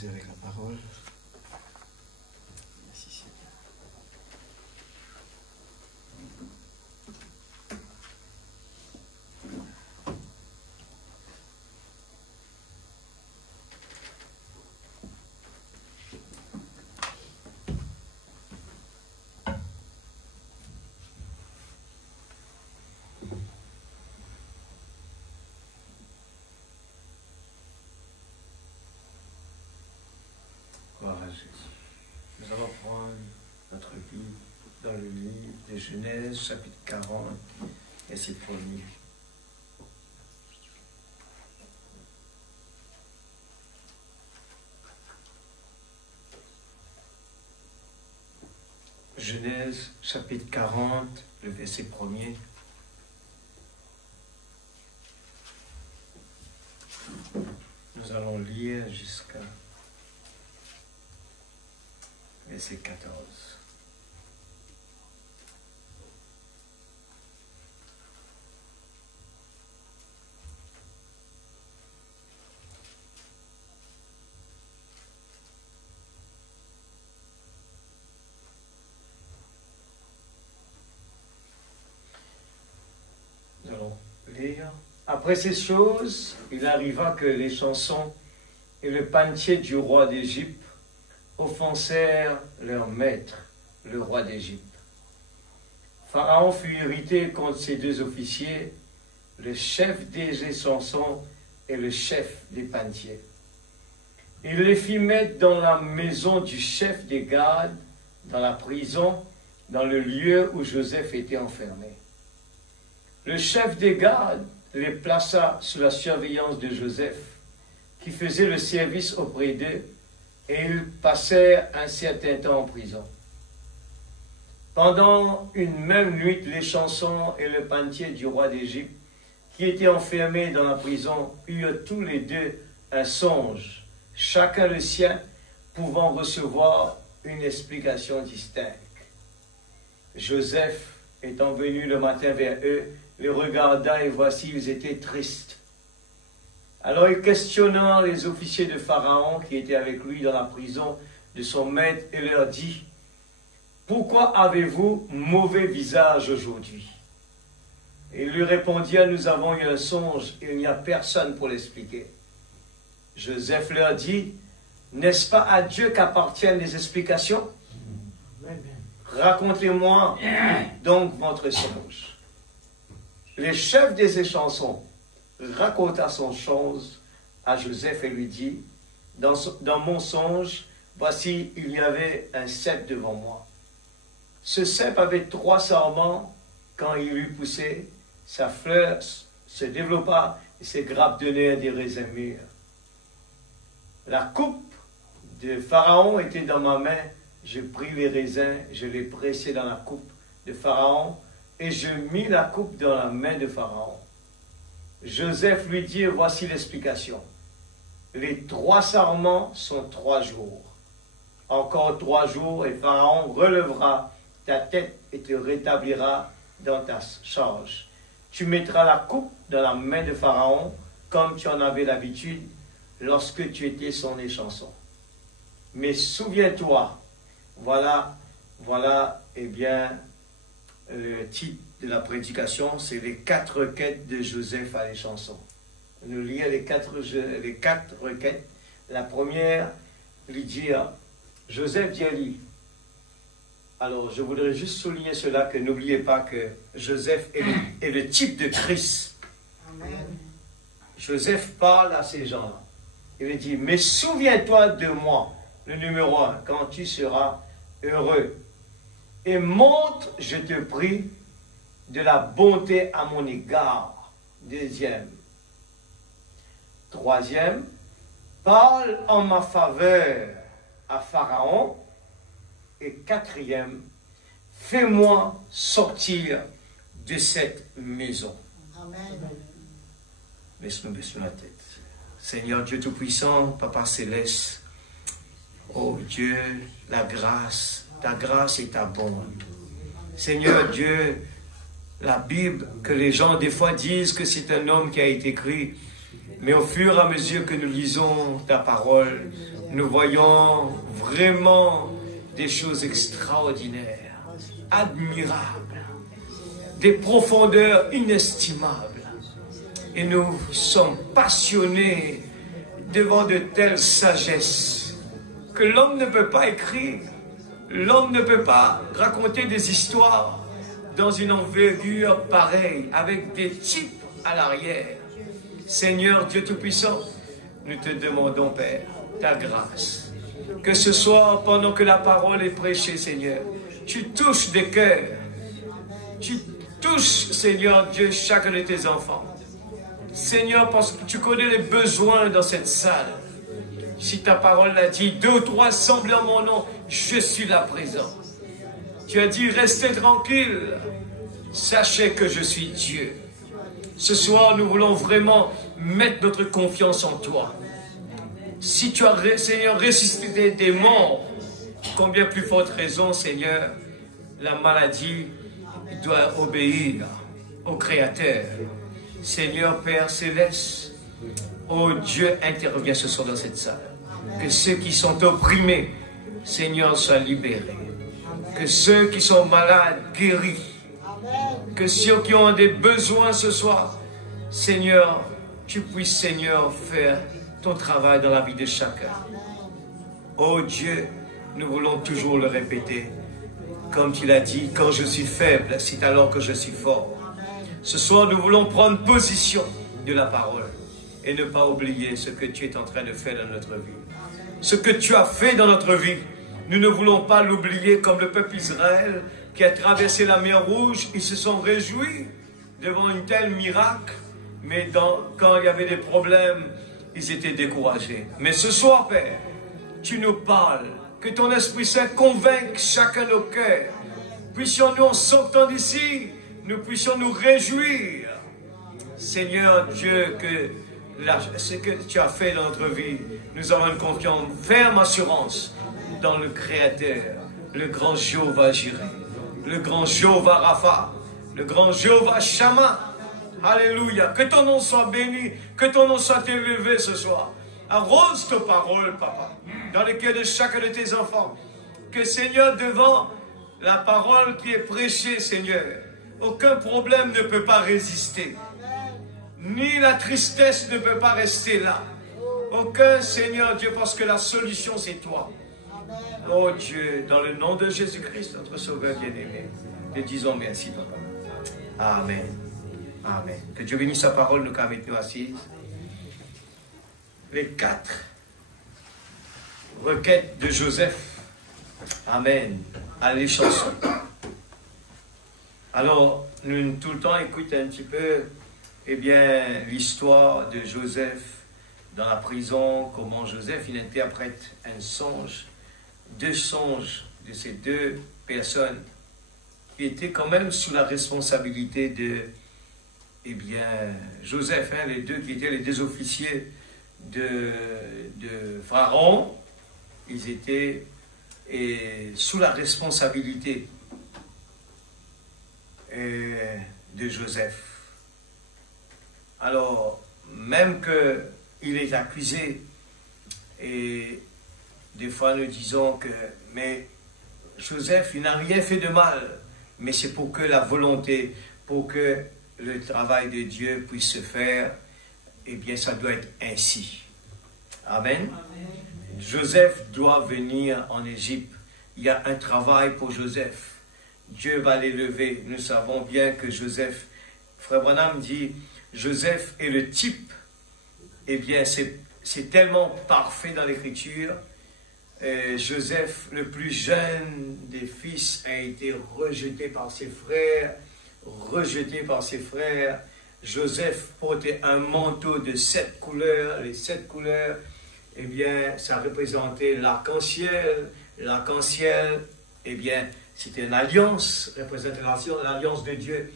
Avec la parole. Merci Seigneur. Gloire à Jésus. Nous allons prendre notre Bible dans le livre de Genèse, chapitre 40, verset 1er. Genèse, chapitre 40, le verset 1er. Nous allons lire jusqu'à verset 14. Nous allons lire. Après ces choses, il arriva que les chansons et le panetier du roi d'Égypte offensèrent leur maître, le roi d'Égypte. Pharaon fut irrité contre ses deux officiers, le chef des chansons et le chef des panetiers. Il les fit mettre dans la maison du chef des gardes, dans la prison, dans le lieu où Joseph était enfermé. Le chef des gardes les plaça sous la surveillance de Joseph, qui faisait le service auprès d'eux, et ils passèrent un certain temps en prison. Pendant une même nuit, les chansons et le panetier du roi d'Égypte, qui étaient enfermés dans la prison, eurent tous les deux un songe, chacun le sien, pouvant recevoir une explication distincte. Joseph, étant venu le matin vers eux, les regarda et voici, ils étaient tristes. Alors il questionna les officiers de Pharaon qui étaient avec lui dans la prison de son maître et leur dit: pourquoi avez-vous mauvais visage aujourd'hui? Et ils lui répondirent: nous avons eu un songe et il n'y a personne pour l'expliquer. Joseph leur dit: n'est-ce pas à Dieu qu'appartiennent les explications? Racontez-moi donc votre songe. Les chefs des chansons raconta son songe à Joseph et lui dit: dans mon songe, voici, il y avait un cep devant moi. Ce cep avait 3 sarments. Quand il eut poussé, sa fleur se développa et ses grappes donnaient des raisins mûrs. La coupe de Pharaon était dans ma main. Je pris les raisins, je les pressai dans la coupe de Pharaon et je mis la coupe dans la main de Pharaon. Joseph lui dit: voici l'explication. Les 3 sarments sont 3 jours. Encore 3 jours et Pharaon relèvera ta tête et te rétablira dans ta charge. Tu mettras la coupe dans la main de Pharaon comme tu en avais l'habitude lorsque tu étais son échanson. Mais souviens-toi, voilà, eh bien, le titre de la prédication, c'est les 4 requêtes de Joseph à l'échanson. Nous lisons les 4 requêtes. La première, lui dire, Joseph dit à lui. Alors, je voudrais juste souligner cela, que n'oubliez pas que Joseph est le type de Christ. Amen. Joseph parle à ces gens-là. Il dit: mais souviens-toi de moi, le numéro 1, quand tu seras heureux. Et montre, je te prie, de la bonté à mon égard. 2e. 3e, parle en ma faveur à Pharaon. Et 4e, fais-moi sortir de cette maison. Amen. Laisse-nous baisser la tête. Seigneur Dieu Tout-Puissant, Papa Céleste, oh Dieu, la grâce, ta grâce et ta bonté. Seigneur Dieu, la Bible, que les gens des fois disent que c'est un homme qui a été écrit, mais au fur et à mesure que nous lisons ta parole, nous voyons vraiment des choses extraordinaires, admirables, des profondeurs inestimables. Et nous sommes passionnés devant de telles sagesses que l'homme ne peut pas écrire, l'homme ne peut pas raconter des histoires dans une envergure pareille, avec des types à l'arrière. Seigneur Dieu Tout-Puissant, nous te demandons, Père, ta grâce. Que ce soir, pendant que la parole est prêchée, Seigneur, tu touches des cœurs. Tu touches, Seigneur Dieu, chacun de tes enfants. Seigneur, parce que tu connais les besoins dans cette salle. Si ta parole l'a dit, 2 ou 3 assemblés en mon nom, je suis là présent. Tu as dit, restez tranquille. Sachez que je suis Dieu. Ce soir, nous voulons vraiment mettre notre confiance en toi. Si tu as, Seigneur, ressuscité des morts, combien plus forte raison, Seigneur, la maladie doit obéir au Créateur. Seigneur Père Céleste, oh Dieu, intervient ce soir dans cette salle. Que ceux qui sont opprimés, Seigneur, soient libérés. Que ceux qui sont malades, guéris. Que ceux qui ont des besoins ce soir, Seigneur, tu puisses, Seigneur, faire ton travail dans la vie de chacun. Oh Dieu, nous voulons toujours le répéter. Comme tu l'as dit, quand je suis faible, c'est alors que je suis fort. Ce soir, nous voulons prendre position de la parole et ne pas oublier ce que tu es en train de faire dans notre vie. Ce que tu as fait dans notre vie, nous ne voulons pas l'oublier comme le peuple Israël qui a traversé la mer Rouge. Ils se sont réjouis devant une telle miracle, mais quand il y avait des problèmes, ils étaient découragés. Mais ce soir, Père, tu nous parles, que ton Esprit Saint convainque chacun de nos cœurs puissions nous, en sortant d'ici, nous puissions nous réjouir. Seigneur Dieu, que ce que tu as fait dans notre vie, nous avons une confiance, une ferme assurance dans le Créateur, le grand Jéhovah Jireh, le grand Jéhovah Rapha, le grand Jéhovah Shammah. Alléluia. Que ton nom soit béni, que ton nom soit élevé ce soir. Arrose ta parole, Papa, dans le cœur de chacun de tes enfants. Que, Seigneur, devant la parole qui est prêchée, Seigneur, aucun problème ne peut pas résister. Ni la tristesse ne peut pas rester là. Aucun, Seigneur Dieu, parce que la solution, c'est toi. Oh Dieu, dans le nom de Jésus-Christ, notre Sauveur bien-aimé, te disons merci, Papa. Amen. Amen. Que Dieu bénisse sa parole, nous quand nous assises. Les 4 requêtes de Joseph. Amen. Allez, chanson. Alors, nous tout le temps écoutons un petit peu, eh bien, l'histoire de Joseph dans la prison, comment Joseph, il interprète un songe, 2 songes de ces 2 personnes qui étaient quand même sous la responsabilité de, eh bien, Joseph, hein, les 2 qui étaient les 2 officiers de Pharaon, ils étaient sous la responsabilité de Joseph. Alors, même qu'il est accusé, et des fois nous disons que, mais Joseph, il n'a rien fait de mal, mais c'est pour que la volonté, pour que le travail de Dieu puisse se faire, eh bien, ça doit être ainsi. Amen. Amen. Joseph doit venir en Égypte. Il y a un travail pour Joseph. Dieu va l'élever. Nous savons bien que Joseph, Frère Branham dit, Joseph est le type. Eh bien, c'est tellement parfait dans l'Écriture. Joseph, le plus jeune des fils, a été rejeté par ses frères. Joseph portait un manteau de 7 couleurs. Les 7 couleurs, eh bien, ça représentait l'arc-en-ciel. L'arc-en-ciel, eh bien, c'était une alliance, représentation de l'alliance de Dieu.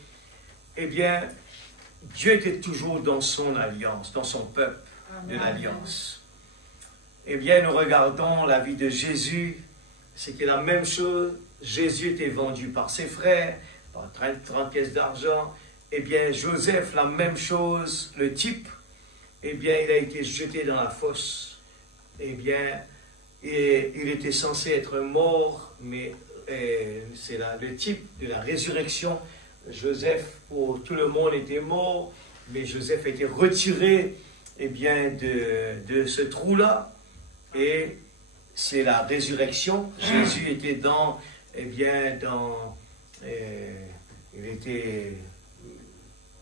Eh bien, Dieu était toujours dans son alliance, dans son peuple de l'alliance. Eh bien, nous regardons la vie de Jésus, c'était la même chose. Jésus était vendu par ses frères, par 30 pièces d'argent. Eh bien, Joseph, la même chose, le type, eh bien, il a été jeté dans la fosse. Eh bien, il était censé être mort, mais c'est le type de la résurrection. Joseph, pour tout le monde, était mort, mais Joseph a été retiré, eh bien, de ce trou-là. Et c'est la résurrection. Jésus était il était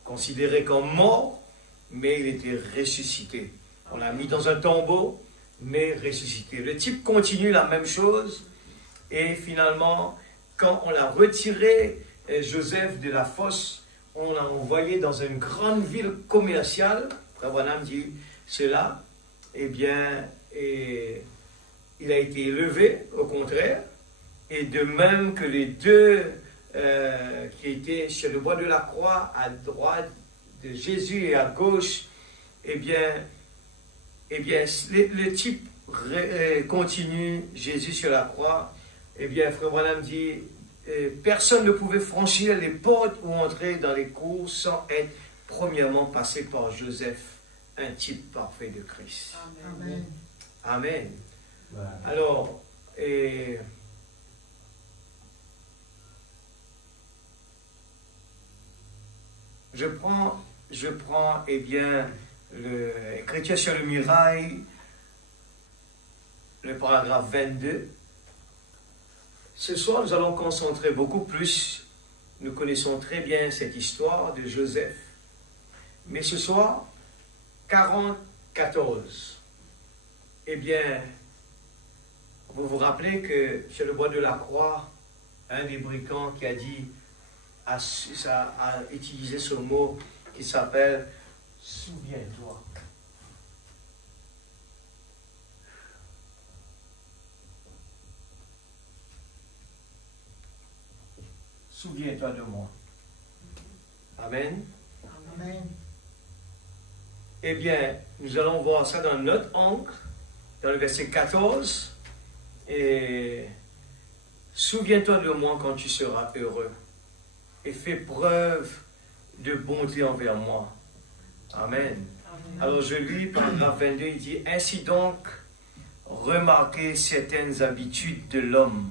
considéré comme mort, mais il était ressuscité. On l'a mis dans un tombeau, mais ressuscité. Le type continue la même chose, et finalement, quand on l'a retiré, Joseph, de la fosse, on l'a envoyé dans une grande ville commerciale. Frère Branham dit cela, eh bien, il a été élevé, au contraire, et de même que les 2 qui étaient sur le bois de la croix, à droite de Jésus et à gauche, eh bien, le type continue, Jésus sur la croix. Eh bien, Frère Branham dit, personne ne pouvait franchir les portes ou entrer dans les cours sans être premièrement passé par Joseph, un type parfait de Christ. Amen. Amen. Ouais. Alors, je prends, eh bien, Chrétien sur le muraille, le paragraphe 22. Ce soir, nous allons concentrer beaucoup plus. Nous connaissons très bien cette histoire de Joseph. Mais ce soir, 14. Eh bien, vous vous rappelez que sur le bois de la croix, un des brigands qui a dit, a utilisé ce mot qui s'appelle « souviens-toi ». souviens-toi de moi. Amen. Amen. Eh bien, nous allons voir ça dans notre angle, dans le verset 14. Et souviens-toi de moi quand tu seras heureux. Et fais preuve de bonté envers moi. Amen. Amen. Alors je lis paragraphe 22, il dit, ainsi donc, remarquez certaines habitudes de l'homme.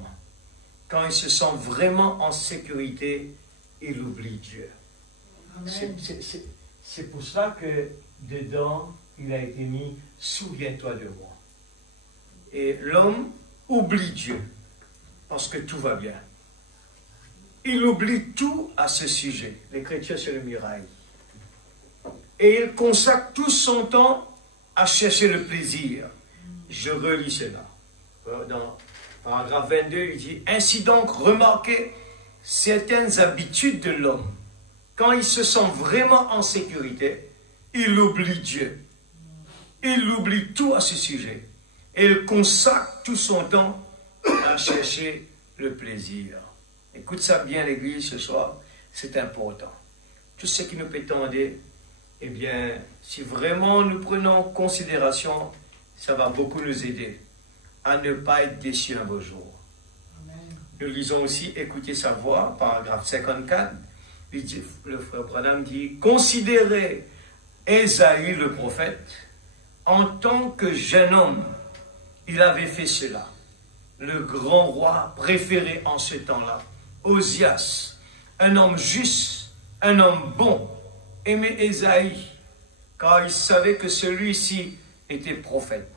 Quand il se sent vraiment en sécurité, il oublie Dieu. Amen. C'est pour cela que dedans, il a été mis « Souviens-toi de moi ». Et l'homme oublie Dieu, parce que tout va bien. Il oublie tout à ce sujet. L'écriture sur le mirail. Et il consacre tout son temps à chercher le plaisir. Je relis cela. Dans paragraphe 22, il dit « Ainsi donc, remarquez certaines habitudes de l'homme. Quand il se sent vraiment en sécurité, il oublie Dieu. Il oublie tout à ce sujet. Et il consacre tout son temps à chercher le plaisir. » Écoute ça bien, l'Église, ce soir, c'est important. Tout ce qui nous peut tendre, eh bien, si vraiment nous prenons en considération, ça va beaucoup nous aider à ne pas être déçus un beau jour. Amen. Nous lisons aussi « Écoutez sa voix », paragraphe 54. Il dit, le frère Branham dit « Considérez Ésaïe le prophète, en tant que jeune homme, il avait fait cela. Le grand roi préféré en ce temps-là, Osias, un homme juste, un homme bon, aimait Ésaïe, car il savait que celui-ci était prophète.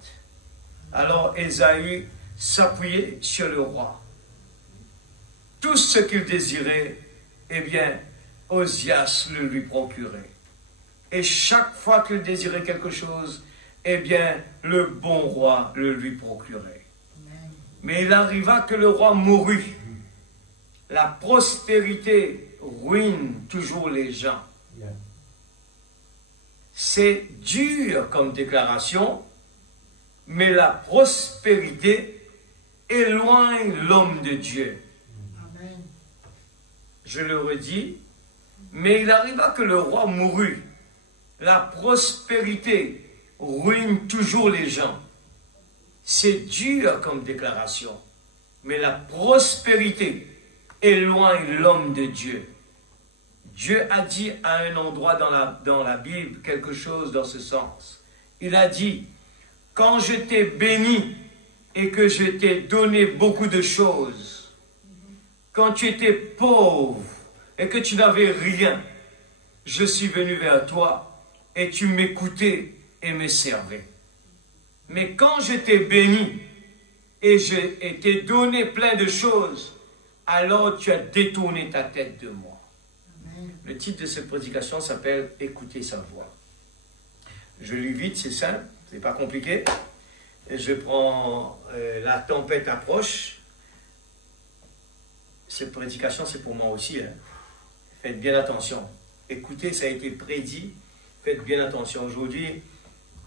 Alors Ésaïe s'appuyait sur le roi. Tout ce qu'il désirait, eh bien, Osias le lui procurait. Et chaque fois qu'il désirait quelque chose, eh bien, le bon roi le lui procurait. Amen. Mais il arriva que le roi mourut. La prospérité ruine toujours les gens. C'est dur comme déclaration, mais la prospérité éloigne l'homme de Dieu. Amen. Je le redis, mais il arriva que le roi mourut. La prospérité ruine toujours les gens. C'est dur comme déclaration, mais la prospérité éloigne l'homme de Dieu. Dieu a dit à un endroit dans la Bible quelque chose dans ce sens. Il a dit, quand je t'ai béni et que je t'ai donné beaucoup de choses, quand tu étais pauvre et que tu n'avais rien, je suis venu vers toi et tu m'écoutais et me servais. Mais quand je t'ai béni et t'ai donné plein de choses, alors tu as détourné ta tête de moi. Amen. Le titre de cette prédication s'appelle « Écoutez sa voix ». Je lis vite, c'est simple, c'est pas compliqué. Et je prends la tempête approche. Cette prédication, c'est pour moi aussi. Hein. Faites bien attention. Écoutez, ça a été prédit. Faites bien attention. Aujourd'hui,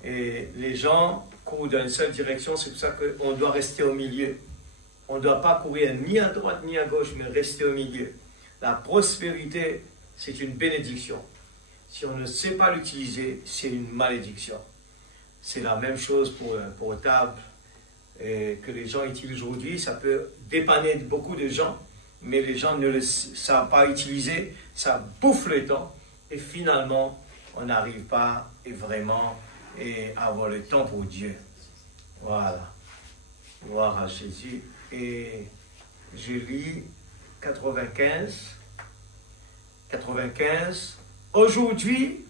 les gens courent dans une seule direction. C'est pour ça qu'on doit rester au milieu. On ne doit pas courir ni à droite ni à gauche, mais rester au milieu. La prospérité, c'est une bénédiction. Si on ne sait pas l'utiliser, c'est une malédiction. C'est la même chose pour un portable que les gens utilisent aujourd'hui. Ça peut dépanner beaucoup de gens, mais les gens ne le savent pas utiliser. Ça bouffe le temps et finalement, on n'arrive pas vraiment à avoir le temps pour Dieu. Voilà. Gloire à Jésus. Et je lis 95. Aujourd'hui,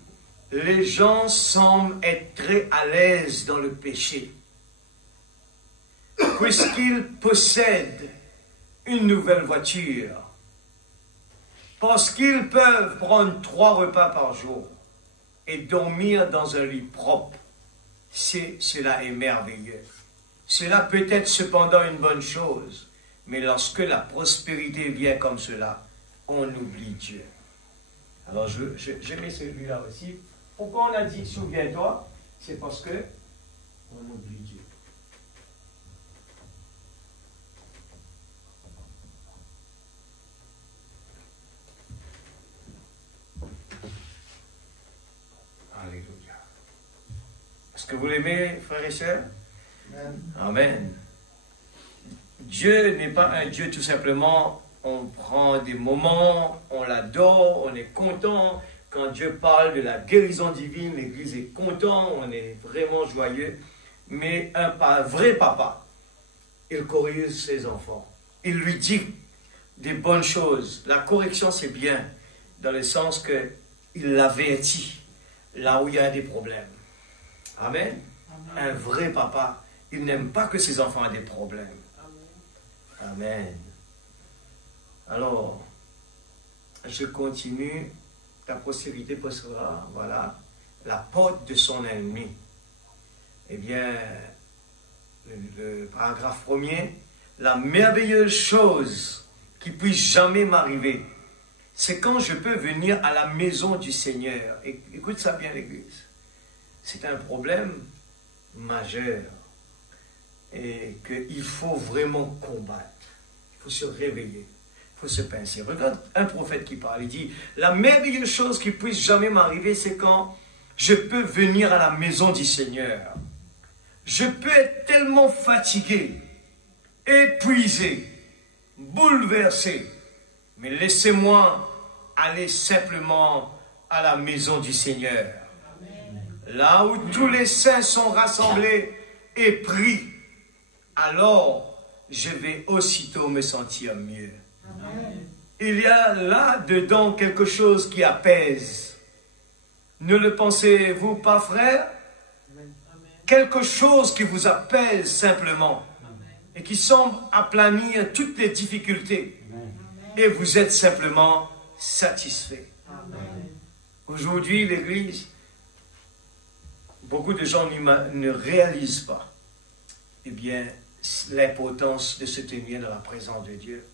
les gens semblent être très à l'aise dans le péché, puisqu'ils possèdent une nouvelle voiture, parce qu'ils peuvent prendre 3 repas par jour et dormir dans un lit propre. Cela est merveilleux. Cela peut être cependant une bonne chose, mais lorsque la prospérité vient comme cela, on oublie Dieu. Alors je mets celui-là aussi. Pourquoi on a dit souviens-toi? C'est parce que on oublie Dieu. Est-ce que vous l'aimez, frères et sœurs? Amen. Amen. Dieu n'est pas un Dieu tout simplement, on prend des moments, on l'adore, on est content. Quand Dieu parle de la guérison divine, l'Église est content, on est vraiment joyeux. Mais un vrai papa, il corrige ses enfants. Il lui dit des bonnes choses. La correction, c'est bien, dans le sens qu'il l'avertit là où il y a des problèmes. Amen. Amen. Un vrai papa, il n'aime pas que ses enfants aient des problèmes. Amen. Alors, je continue. Ta postérité possédera, voilà, la porte de son ennemi. Eh bien, le paragraphe premier, la merveilleuse chose qui puisse jamais m'arriver, c'est quand je peux venir à la maison du Seigneur. Écoute ça bien, l'Église. C'est un problème majeur et qu'il faut vraiment combattre. Il faut se réveiller. Il faut se pincer. Regarde un prophète qui parle. Il dit, la merveilleuse chose qui puisse jamais m'arriver, c'est quand je peux venir à la maison du Seigneur. Je peux être tellement fatigué, épuisé, bouleversé, mais laissez-moi aller simplement à la maison du Seigneur. Là où tous les saints sont rassemblés et pris, alors je vais aussitôt me sentir mieux. Amen. Il y a là-dedans quelque chose qui apaise. Ne le pensez-vous pas, frère? Quelque chose qui vous apaise simplement et qui semble aplanir toutes les difficultés. Et vous êtes simplement satisfait. Amen. Aujourd'hui, l'Église, beaucoup de gens ne réalisent pas, eh bien, l'importance de se tenir dans la présence de Dieu.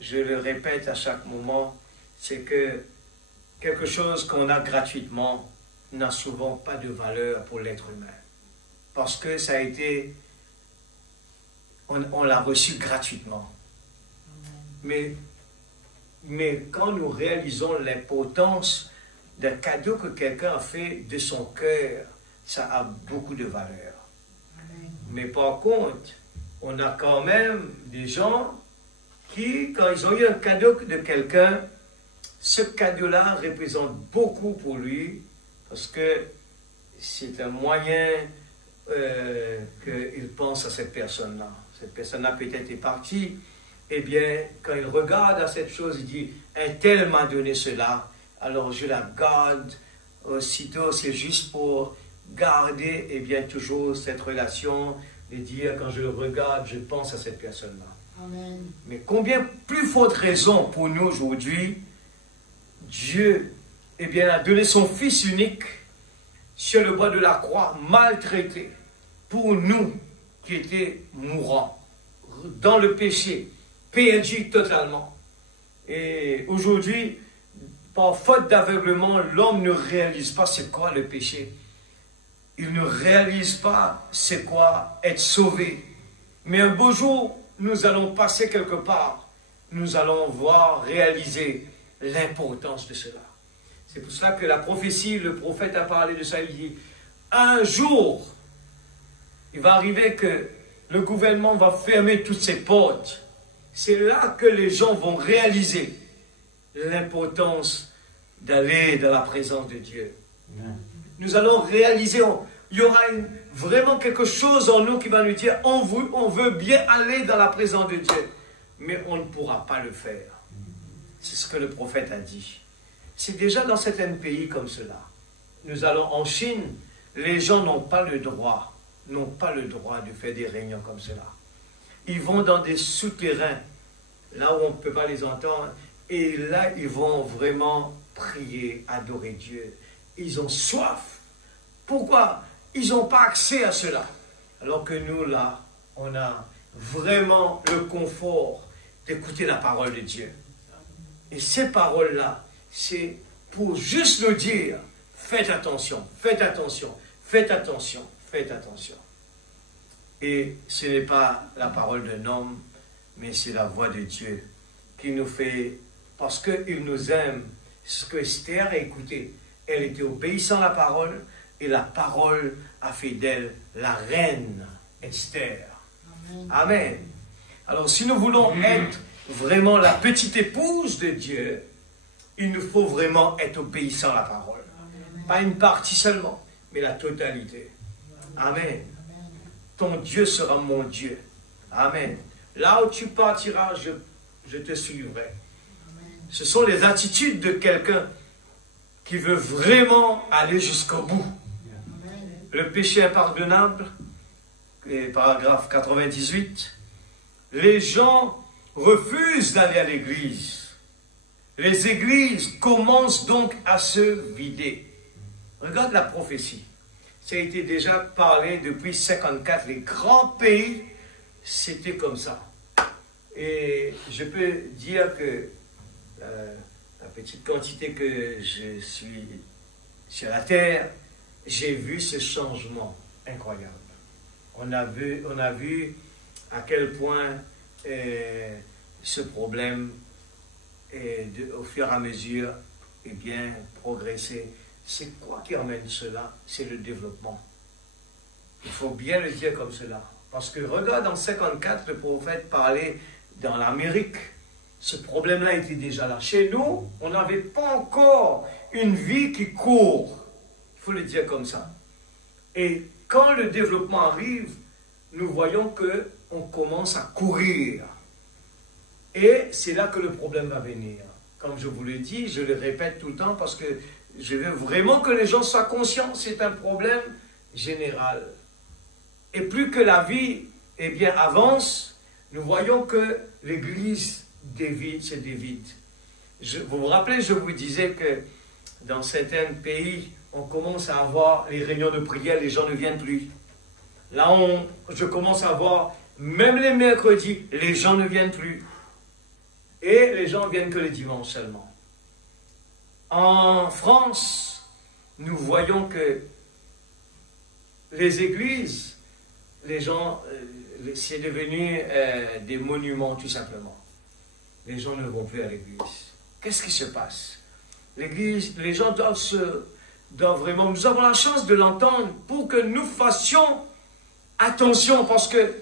Je le répète à chaque moment, c'est que quelque chose qu'on a gratuitement n'a souvent pas de valeur pour l'être humain. Parce que ça a été, on l'a reçu gratuitement. Mais quand nous réalisons l'importance d'un cadeau que quelqu'un a fait de son cœur, ça a beaucoup de valeur. Amen. Mais par contre, on a quand même des gens qui, quand ils ont eu un cadeau de quelqu'un, ce cadeau-là représente beaucoup pour lui, parce que c'est un moyen qu'il pense à cette personne-là. Cette personne-là peut-être est partie, eh bien, quand il regarde à cette chose, il dit, un tel m'a donné cela, alors je la garde. Aussitôt, c'est juste pour garder, eh bien, toujours cette relation, et dire, quand je le regarde, je pense à cette personne-là. Amen. Mais combien plus forte raison pour nous aujourd'hui, Dieu, eh bien, a donné son Fils unique sur le bois de la croix, maltraité, pour nous qui étions mourants, dans le péché, perdus totalement. Et aujourd'hui, par faute d'aveuglement, l'homme ne réalise pas c'est quoi le péché. Il ne réalise pas c'est quoi être sauvé. Mais un beau jour, nous allons passer quelque part. Nous allons voir, réaliser l'importance de cela. C'est pour cela que la prophétie, le prophète a parlé de ça. Il dit, un jour, il va arriver que le gouvernement va fermer toutes ses portes. C'est là que les gens vont réaliser l'importance d'aller dans la présence de Dieu. Amen. Nous allons réaliser, il y aura vraiment quelque chose en nous qui va nous dire, on veut bien aller dans la présence de Dieu, mais on ne pourra pas le faire. C'est ce que le prophète a dit. C'est déjà dans certains pays comme cela. Nous allons en Chine, les gens n'ont pas le droit de faire des réunions comme cela. Ils vont dans des souterrains, là où on ne peut pas les entendre, et là, ils vont vraiment prier, adorer Dieu. Ils ont soif. Pourquoi? Ils n'ont pas accès à cela. Alors que nous, là, on a vraiment le confort d'écouter la parole de Dieu. Et ces paroles-là, c'est pour juste nous dire, faites attention, faites attention, faites attention, faites attention. Et ce n'est pas la parole d'un homme, mais c'est la voix de Dieu qui nous fait, parce qu'il nous aime. Ce que Esther a écouté, elle était obéissante à la parole, et la parole a fait d'elle la reine Esther. Amen. Alors si nous voulons être vraiment la petite épouse de Dieu, il nous faut vraiment être obéissant à la parole. Pas une partie seulement, mais la totalité. Amen. Ton Dieu sera mon Dieu. Amen. Là où tu partiras, je te suivrai. Ce sont les attitudes de quelqu'un qui veut vraiment aller jusqu'au bout. Le péché impardonnable, paragraphe 98, les gens refusent d'aller à l'église. Les églises commencent donc à se vider. Regarde la prophétie. Ça a été déjà parlé depuis 54. Les grands pays, c'était comme ça. Et je peux dire que la petite quantité que je suis sur la terre, j'ai vu ce changement incroyable. On a vu à quel point ce problème, au fur et à mesure, progressé. C'est quoi qui emmène cela? C'est le développement. Il faut bien le dire comme cela. Parce que regarde, en 54, le prophète parlait dans l'Amérique. Ce problème-là était déjà là. Chez nous, on n'avait pas encore une vie qui court. Il faut le dire comme ça. Et quand le développement arrive, nous voyons qu'on commence à courir. Et c'est là que le problème va venir. Comme je vous le dis, je le répète tout le temps parce que je veux vraiment que les gens soient conscients. C'est un problème général. Et plus que la vie avance, nous voyons que l'Église se dévide. Vous vous rappelez, je vous disais que dans certains pays, on commence à avoir les réunions de prière, les gens ne viennent plus. Là, je commence à voir, même les mercredis, les gens ne viennent plus. Et les gens viennent que le dimanche seulement. En France, nous voyons que les églises, les gens, c'est devenu des monuments tout simplement. Les gens ne vont plus à l'église. Qu'est-ce qui se passe? L'église, les gens doivent vraiment, nous avons la chance de l'entendre pour que nous fassions attention parce que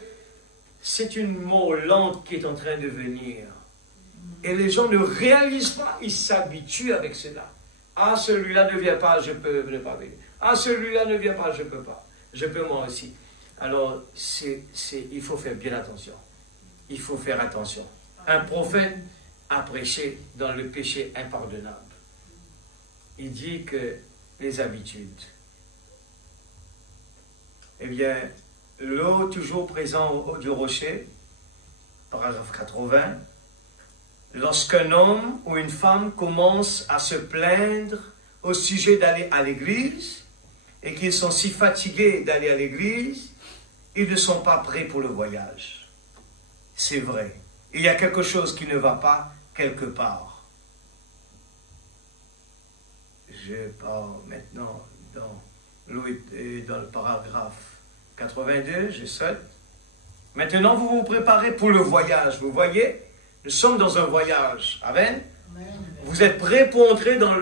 c'est une mort lente qui est en train de venir. Et les gens ne réalisent pas, ils s'habituent avec cela. Ah, celui-là ne vient pas, je peux ne pas venir. Ah, celui-là ne vient pas, je ne peux pas. Je peux moi aussi. Alors, il faut faire bien attention. Il faut faire attention. Un prophète a prêché dans le péché impardonnable. Il dit que les habitudes. Eh bien, l'eau toujours présente du rocher, paragraphe 80, lorsqu'un homme ou une femme commence à se plaindre au sujet d'aller à l'église et qu'ils sont si fatigués d'aller à l'église, ils ne sont pas prêts pour le voyage. C'est vrai. Il y a quelque chose qui ne va pas quelque part. Je pars maintenant dans le paragraphe 82, je saute. Maintenant, vous vous préparez pour le voyage. Vous voyez, nous sommes dans un voyage. Amen. Amen. Vous êtes prêts pour entrer dans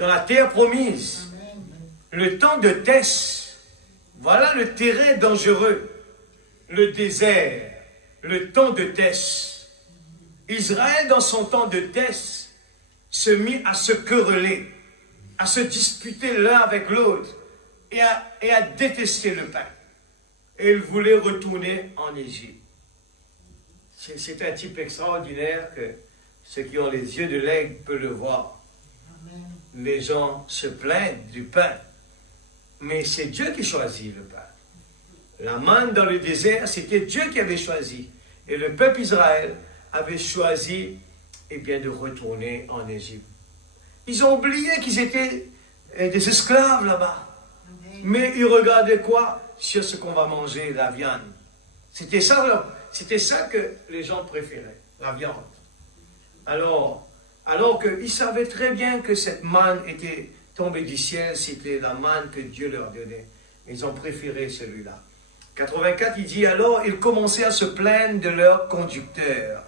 la terre promise. Amen. Le temps de test. Voilà le terrain dangereux. Le désert. Le temps de test. Israël, dans son temps de test, se mit à se quereller, à se disputer l'un avec l'autre et à détester le pain. Et il voulait retourner en Égypte. C'est un type extraordinaire que ceux qui ont les yeux de l'aigle peuvent le voir. Amen. Les gens se plaignent du pain, mais c'est Dieu qui choisit le pain. La manne dans le désert, c'était Dieu qui avait choisi. Et le peuple Israël avait choisi de retourner en Égypte. Ils ont oublié qu'ils étaient des esclaves là-bas. Amen. Mais ils regardaient quoi? Sur ce qu'on va manger, la viande. C'était ça que les gens préféraient, la viande. Alors qu'ils savaient très bien que cette manne était tombée du ciel, c'était la manne que Dieu leur donnait. Ils ont préféré celui-là. 84, il dit, alors ils commençaient à se plaindre de leur conducteur.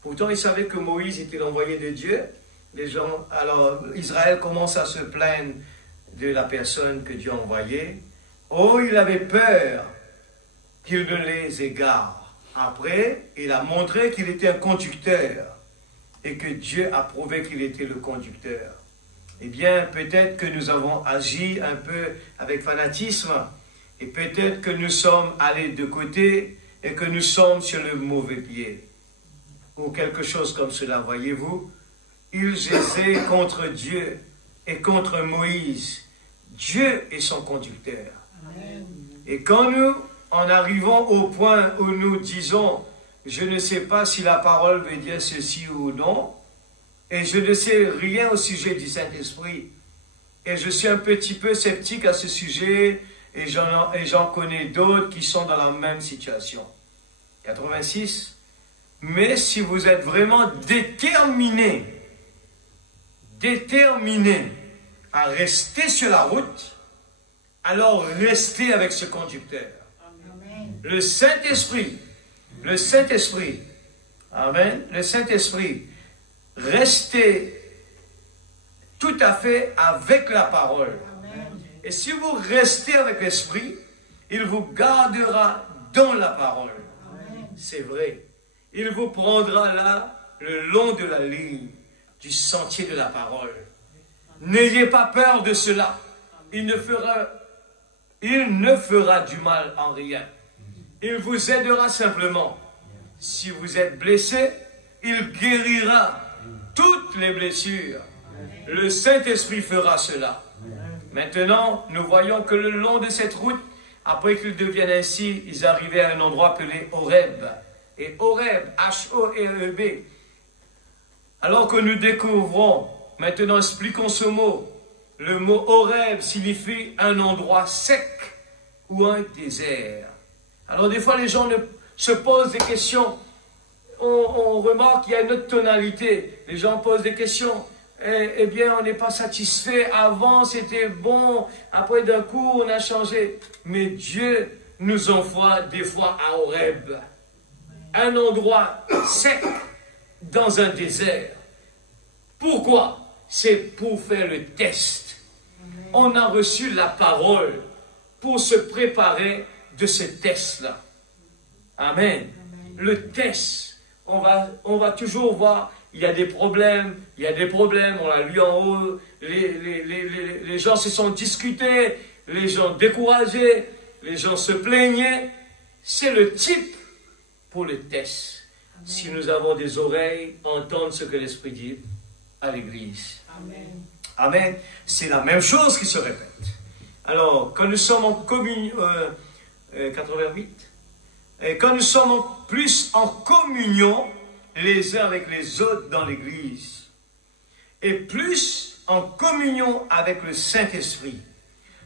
Pourtant, ils savaient que Moïse était l'envoyé de Dieu. Alors, Israël commence à se plaindre de la personne que Dieu a envoyée. Oh, il avait peur qu'il ne les égare. Après, il a montré qu'il était un conducteur et que Dieu a prouvé qu'il était le conducteur. Eh bien, peut-être que nous avons agi un peu avec fanatisme et peut-être que nous sommes allés de côté et que nous sommes sur le mauvais pied. Ou quelque chose comme cela, voyez-vous. Ils gésaient contre Dieu et contre Moïse. Dieu est son conducteur. Amen. Et quand nous en arrivons au point où nous disons « Je ne sais pas si la parole veut dire ceci ou non », et je ne sais rien au sujet du Saint-Esprit, et je suis un petit peu sceptique à ce sujet, et j'en connais d'autres qui sont dans la même situation. 86. Mais si vous êtes vraiment déterminé à rester sur la route, alors restez avec ce conducteur. Amen. Le Saint-Esprit, Amen, le Saint-Esprit, restez tout à fait avec la parole. Amen. Et si vous restez avec l'Esprit, il vous gardera dans la parole. Amen. C'est vrai. Il vous prendra là, le long de la ligne, du sentier de la parole. N'ayez pas peur de cela. Il ne fera du mal en rien. Il vous aidera simplement. Si vous êtes blessé, il guérira toutes les blessures. Le Saint-Esprit fera cela. Maintenant, nous voyons que le long de cette route, après qu'ils deviennent ainsi, ils arrivaient à un endroit appelé Horeb. Et Horeb, H-O-R-E-B. Alors que nous découvrons, maintenant expliquons ce mot. Le mot Horeb signifie un endroit sec ou un désert. Alors des fois les gens se posent des questions. On remarque qu'il y a une autre tonalité. Les gens posent des questions. Eh bien, on n'est pas satisfait. Avant, c'était bon. Après, d'un coup, on a changé. Mais Dieu nous envoie des fois à Horeb. Un endroit sec dans un désert. Pourquoi? C'est pour faire le test. On a reçu la parole pour se préparer de ce test-là. Amen. Le test, on va toujours voir, il y a des problèmes, on l'a lu en haut, les gens se sont discutés, les gens découragés, les gens se plaignaient. C'est le type pour le test. Amen. Si nous avons des oreilles, entendre ce que l'Esprit dit à l'Église. Amen. Amen. C'est la même chose qui se répète. Alors, quand nous sommes en communion, 88, et quand nous sommes plus en communion les uns avec les autres dans l'Église, et plus en communion avec le Saint-Esprit,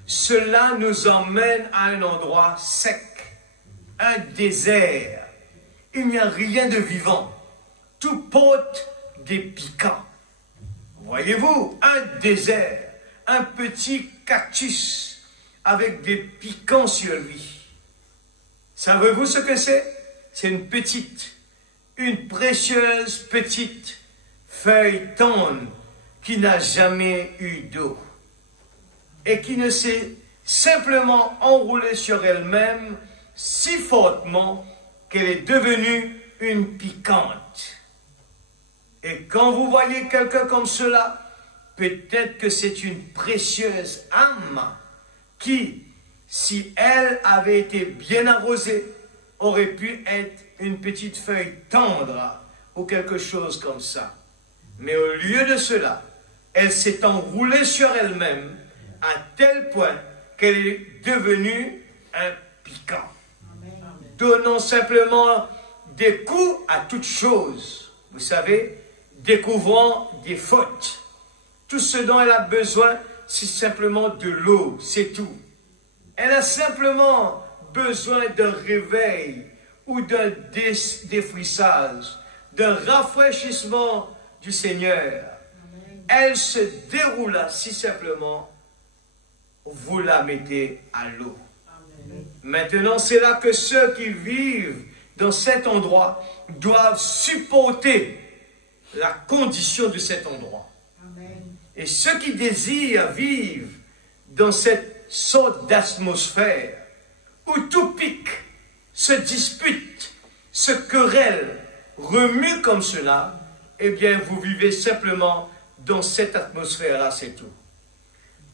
cela nous emmène à un endroit sec, un désert. Il n'y a rien de vivant. Tout porte des piquants. Voyez-vous, un désert, un petit cactus avec des piquants sur lui. Savez-vous ce que c'est? C'est une précieuse petite feuille tendre qui n'a jamais eu d'eau et qui ne s'est simplement enroulée sur elle-même si fortement qu'elle est devenue une piquante. Et quand vous voyez quelqu'un comme cela, peut-être que c'est une précieuse âme qui, si elle avait été bien arrosée, aurait pu être une petite feuille tendre ou quelque chose comme ça. Mais au lieu de cela, elle s'est enroulée sur elle-même à tel point qu'elle est devenue un piquant. Donnons simplement des coups à toute chose. Vous savez, découvrant des fautes. Tout ce dont elle a besoin, c'est simplement de l'eau, c'est tout. Elle a simplement besoin d'un réveil ou d'un défrissage, d'un rafraîchissement du Seigneur. Amen. Elle se déroula si simplement vous la mettez à l'eau. Maintenant, c'est là que ceux qui vivent dans cet endroit doivent supporter la condition de cet endroit. Amen. Et ceux qui désirent vivre dans cette sorte d'atmosphère où tout pique, se dispute, se querelle, remue comme cela, eh bien, vous vivez simplement dans cette atmosphère-là, c'est tout.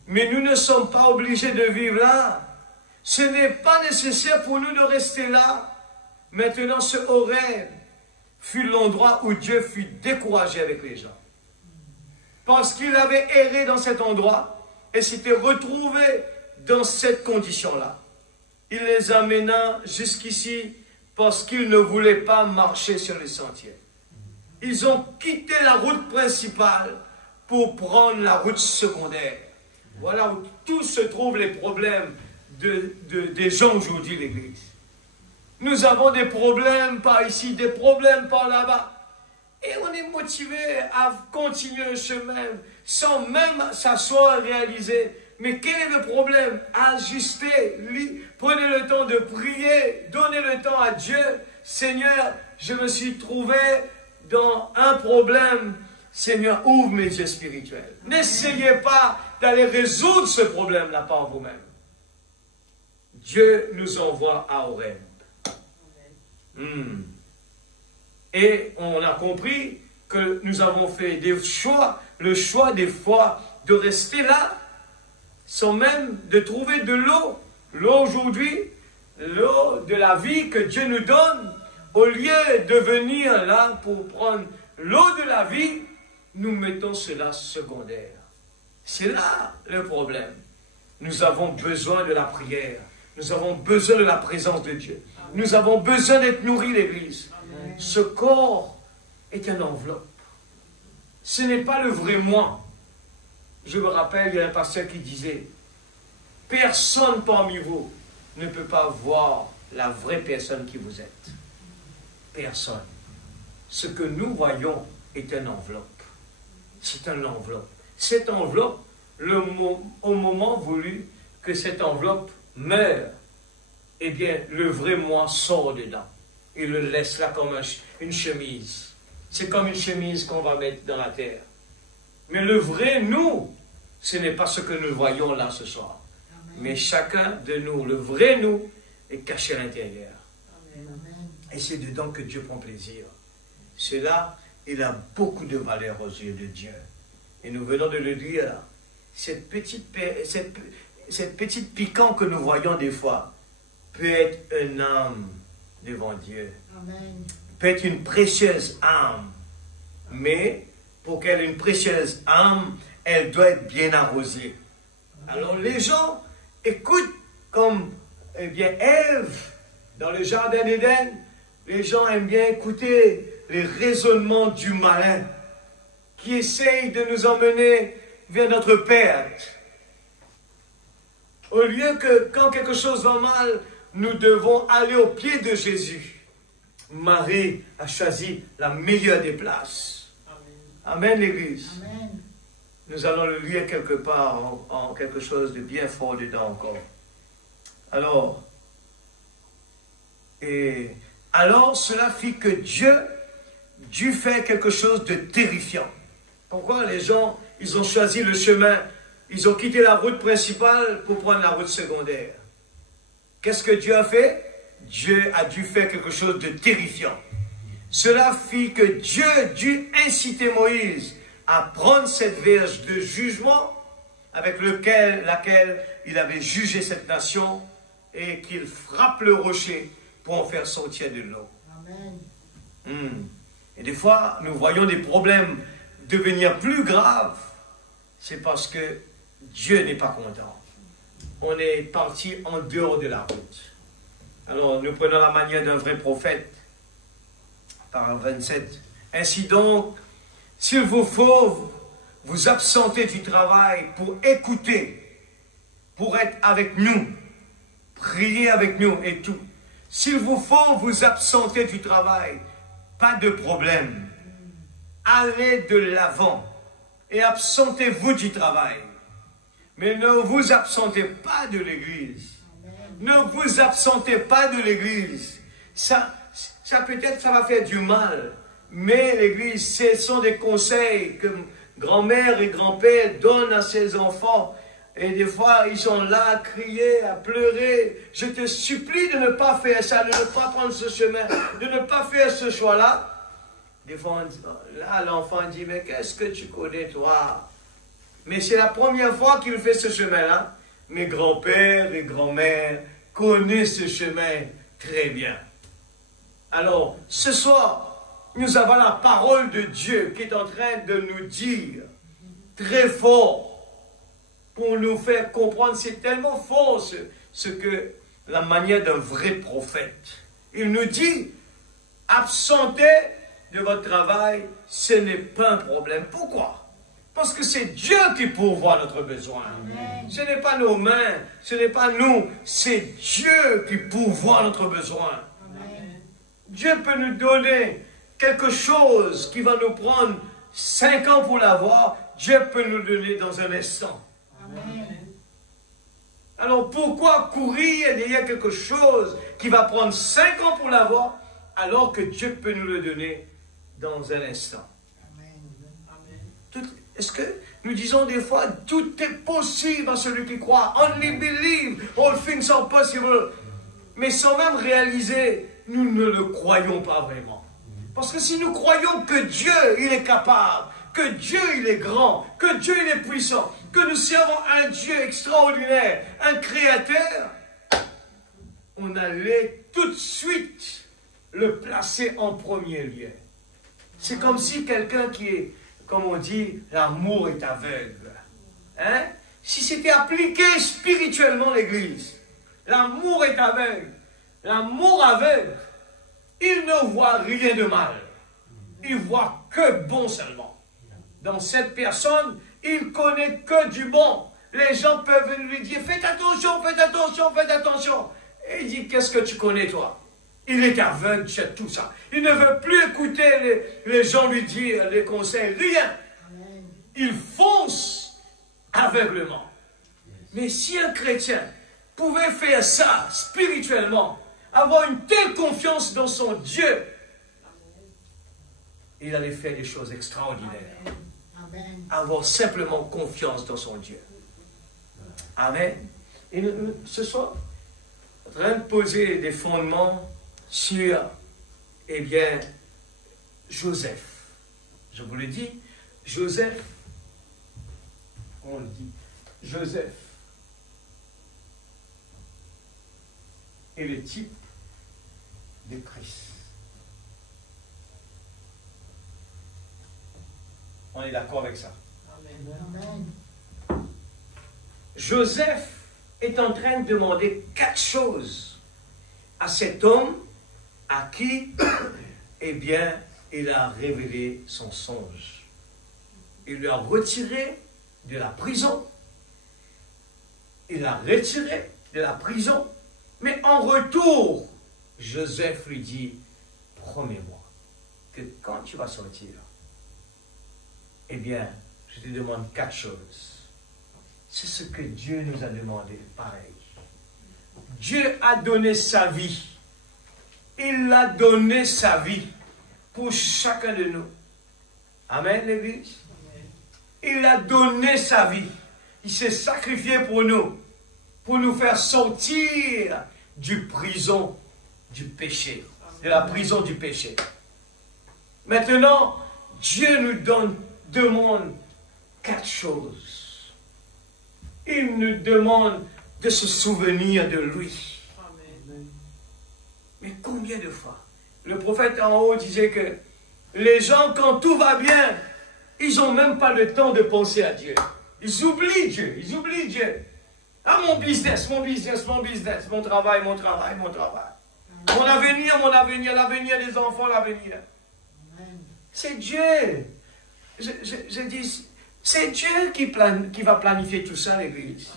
Mais nous ne sommes pas obligés de vivre là. Ce n'est pas nécessaire pour nous de rester là. Maintenant, ce Horeb fut l'endroit où Dieu fut découragé avec les gens. Parce qu'il avait erré dans cet endroit et s'était retrouvé dans cette condition-là. Il les amena jusqu'ici parce qu'ils ne voulaient pas marcher sur les sentiers. Ils ont quitté la route principale pour prendre la route secondaire. Voilà où tout se trouvent les problèmes des gens aujourd'hui, l'Église. Nous avons des problèmes par ici, des problèmes par là-bas. Et on est motivé à continuer le chemin sans même s'asseoir et réaliser. Mais quel est le problème? Ajustez, prenez le temps de prier, donnez le temps à Dieu. Seigneur, je me suis trouvé dans un problème. Seigneur, ouvre mes yeux spirituels. N'essayez pas d'aller résoudre ce problème-là par vous-même. Dieu nous envoie à Horeb. Et on a compris que nous avons fait des choix, le choix des fois de rester là, sans même de trouver de l'eau. L'eau aujourd'hui, l'eau de la vie que Dieu nous donne, au lieu de venir là pour prendre l'eau de la vie, nous mettons cela secondaire. C'est là le problème. Nous avons besoin de la prière. Nous avons besoin de la présence de Dieu. Nous avons besoin d'être nourris, l'Église. Ce corps est une enveloppe. Ce n'est pas le vrai moi. Je me rappelle, il y a un pasteur qui disait, personne parmi vous ne peut pas voir la vraie personne qui vous êtes. Personne. Ce que nous voyons est une enveloppe. C'est une enveloppe. Cette enveloppe, au moment voulu que cette enveloppe meurt, eh bien, le vrai moi sort dedans. Il le laisse là comme une chemise. C'est comme une chemise qu'on va mettre dans la terre. Mais le vrai nous, ce n'est pas ce que nous voyons là ce soir. Amen. Mais chacun de nous, le vrai nous, est caché à l'intérieur. Et c'est dedans que Dieu prend plaisir. Cela, il a beaucoup de valeur aux yeux de Dieu. Et nous venons de le dire là. Cette petite piquante que nous voyons des fois peut être une âme devant Dieu. Amen. Peut être une précieuse âme. Mais pour qu'elle ait une précieuse âme, elle doit être bien arrosée. Alors les gens écoutent comme Ève dans le jardin d'Éden. Les gens aiment bien écouter les raisonnements du malin qui essaye de nous emmener vers notre perte. Au lieu que quand quelque chose va mal, nous devons aller au pied de Jésus. Marie a choisi la meilleure des places. Amen, Amen l'Église. Amen. Nous allons le lire quelque part en quelque chose de bien fort dedans encore. Alors cela fit que Dieu dut faire quelque chose de terrifiant. Pourquoi les gens, ils ont choisi le chemin, ils ont quitté la route principale pour prendre la route secondaire. Qu'est-ce que Dieu a fait? Dieu a dû faire quelque chose de terrifiant. Cela fit que Dieu dut inciter Moïse à prendre cette verge de jugement avec laquelle il avait jugé cette nation et qu'il frappe le rocher pour en faire sortir de l'eau. Amen. Et des fois, nous voyons des problèmes devenir plus graves. C'est parce que Dieu n'est pas content. On est parti en dehors de la route. Alors, nous prenons la manière d'un vrai prophète. Par 27. Ainsi donc, s'il vous faut vous absenter du travail pour écouter, pour être avec nous, prier avec nous et tout. S'il vous faut vous absenter du travail, pas de problème. Allez de l'avant et absentez-vous du travail. Mais ne vous absentez pas de l'Église. Ne vous absentez pas de l'Église. Ça peut-être, ça va faire du mal. Mais l'Église, ce sont des conseils que grand-mère et grand-père donnent à ses enfants Et des fois, ils sont là à crier, à pleurer. Je te supplie de ne pas faire ça, de ne pas prendre ce chemin, de ne pas faire ce choix-là. Des fois, là, l'enfant dit, mais qu'est-ce que tu connais, toi? Mais c'est la première fois qu'il fait ce chemin-là. Mes grands-pères et grands-mères connaissent ce chemin très bien. Alors, ce soir, nous avons la parole de Dieu qui est en train de nous dire très fort pour nous faire comprendre. C'est tellement fort ce que la manière d'un vrai prophète. Il nous dit, absentez de votre travail, ce n'est pas un problème. Pourquoi? Parce que c'est Dieu qui pourvoit notre besoin. Amen. Ce n'est pas nos mains, ce n'est pas nous, c'est Dieu qui pourvoit notre besoin. Amen. Dieu peut nous donner quelque chose qui va nous prendre 5 ans pour l'avoir, Dieu peut nous le donner dans un instant. Amen. Alors pourquoi courir derrière quelque chose qui va prendre 5 ans pour l'avoir, alors que Dieu peut nous le donner dans un instant? Est-ce que nous disons des fois, tout est possible à celui qui croit. Only believe, all things are possible. Mais sans même réaliser, nous ne le croyons pas vraiment. Parce que si nous croyons que Dieu, il est capable, que Dieu, il est grand, que Dieu, il est puissant, que nous servons un Dieu extraordinaire, un créateur, on allait tout de suite le placer en premier lieu. C'est comme si quelqu'un qui est, comme on dit, l'amour est aveugle. Hein? Si c'était appliqué spirituellement l'Église, l'amour est aveugle. L'amour aveugle, il ne voit rien de mal. Il voit que bon seulement. Dans cette personne, il connaît que du bon. Les gens peuvent lui dire, faites attention, faites attention, faites attention. Et il dit, qu'est-ce que tu connais toi? Il est aveugle sur tout ça. Il ne veut plus écouter les gens lui dire les conseils, rien. Il fonce aveuglement. Mais si un chrétien pouvait faire ça spirituellement, avoir une telle confiance dans son Dieu, il allait faire des choses extraordinaires. Amen. Avoir simplement confiance dans son Dieu. Amen. Et ce soir, en train de poser des fondements sur, eh bien, Joseph. Je vous le dis, Joseph, on le dit, Joseph est le type de Christ. On est d'accord avec ça? Amen. Joseph est en train de demander 4 choses à cet homme à qui, eh bien, il a révélé son songe. Il lui a retiré de la prison. Il l'a retiré de la prison. Mais en retour, Joseph lui dit, promets-moi que quand tu vas sortir, eh bien, je te demande 4 choses. C'est ce que Dieu nous a demandé, pareil. Dieu a donné sa vie. Il a donné sa vie pour chacun de nous. Amen, l'Église. Il a donné sa vie. Il s'est sacrifié pour nous faire sortir du prison du péché, de la prison du péché. Maintenant, Dieu nous demande 4 choses. Il nous demande de se souvenir de lui. Mais combien de fois? Le prophète en haut disait que les gens, quand tout va bien, ils n'ont même pas le temps de penser à Dieu. Ils oublient Dieu, ils oublient Dieu. Ah, mon business, mon business, mon business, mon travail, mon travail, mon travail. Mon avenir, l'avenir des enfants, l'avenir. C'est Dieu. Je dis, c'est Dieu qui va planifier tout ça, l'Église.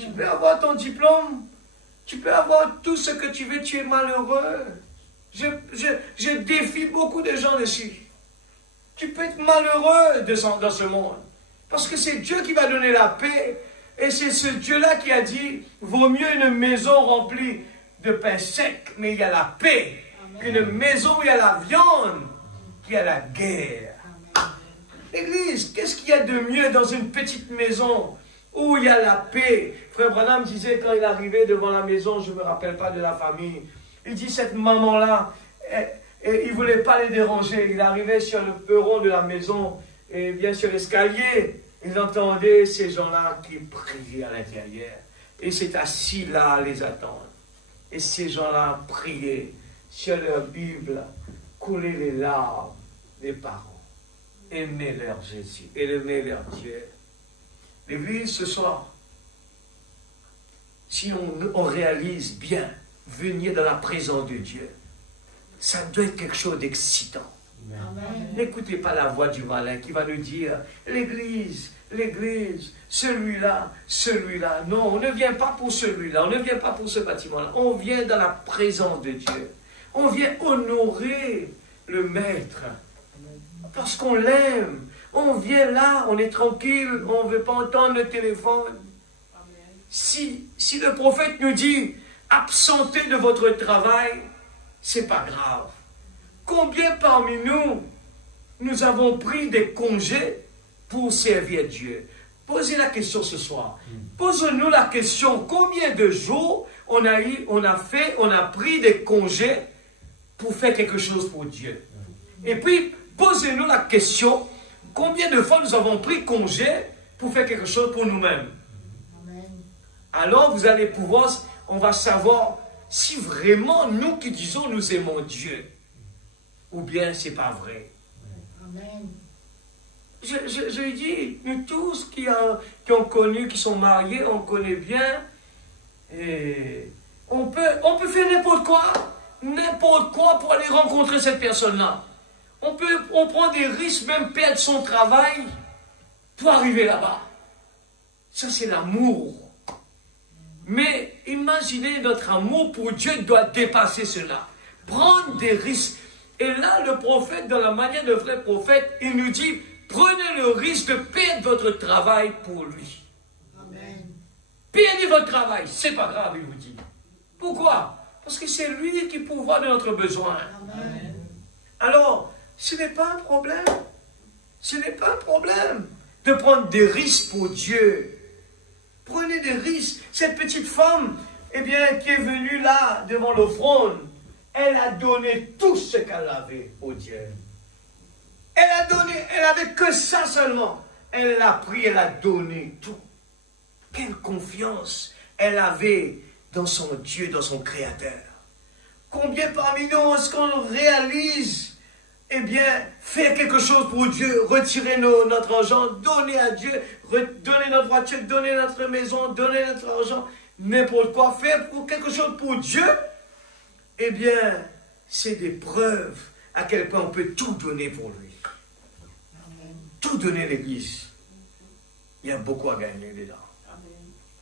Tu peux avoir ton diplôme, tu peux avoir tout ce que tu veux, tu es malheureux. Je défie beaucoup de gens dessus. Tu peux être malheureux dans ce monde. Parce que c'est Dieu qui va donner la paix. Et c'est ce Dieu-là qui a dit, vaut mieux une maison remplie de pain sec, mais il y a la paix, qu'une maison où il y a la viande, qu'il y a la guerre. Église, qu'est-ce qu'il y a de mieux dans une petite maison où il y a la paix. Frère Branham disait quand il arrivait devant la maison, je ne me rappelle pas de la famille, il dit cette maman-là, il ne voulait pas les déranger. Il arrivait sur le perron de la maison, et bien sur l'escalier, il entendait ces gens-là qui priaient à l'intérieur. Et c'est assis là à les attendre. Et ces gens-là priaient sur leur Bible, coulaient les larmes des parents, aimaient leur Jésus, aimaient leur Dieu. L'église ce soir, si on réalise bien, venir dans la présence de Dieu, ça doit être quelque chose d'excitant. N'écoutez pas la voix du malin qui va nous dire, l'église, celui-là. Non, on ne vient pas pour celui-là, on ne vient pas pour ce bâtiment-là. On vient dans la présence de Dieu. On vient honorer le Maître parce qu'on l'aime. On vient là, on est tranquille, on ne veut pas entendre le téléphone. Si le prophète nous dit, absentez de votre travail, c'est pas grave. Combien parmi nous avons pris des congés pour servir Dieu? Posez la question ce soir. Posons-nous la question, combien de jours on a pris des congés pour faire quelque chose pour Dieu? Et puis, posez-nous la question, combien de fois nous avons pris congé pour faire quelque chose pour nous-mêmes? Alors, vous allez pouvoir, on va savoir si vraiment nous qui disons nous aimons Dieu, ou bien c'est pas vrai. Amen. Je dis, nous tous qui ont connu, qui sont mariés, on connaît bien, et on peut faire n'importe quoi pour aller rencontrer cette personne-là. On prend des risques, même perdre son travail pour arriver là-bas. Ça, c'est l'amour. Mais imaginez, notre amour pour Dieu doit dépasser cela. Prendre des risques. Et là, le prophète, dans la manière de vrai prophète, il nous dit, prenez le risque de perdre votre travail pour lui. Amen. Perdez votre travail, c'est pas grave, il vous dit. Pourquoi? Parce que c'est lui qui pourvoit de notre besoin. Amen. Alors, ce n'est pas un problème. Ce n'est pas un problème de prendre des risques pour Dieu. Prenez des risques. Cette petite femme, eh bien, qui est venue là, devant l'offrande, elle a donné tout ce qu'elle avait au Dieu. Elle a donné, elle avait que ça seulement. Elle l'a pris, elle a donné tout. Quelle confiance elle avait dans son Dieu, dans son Créateur. Combien parmi nous est-ce qu'on réalise, eh bien, faire quelque chose pour Dieu, retirer notre argent, donner à Dieu, donner notre voiture, donner notre maison, donner notre argent, n'importe quoi, faire pour quelque chose pour Dieu, eh bien, c'est des preuves à quel point on peut tout donner pour lui. Amen. Tout donner à l'Église. Il y a beaucoup à gagner dedans.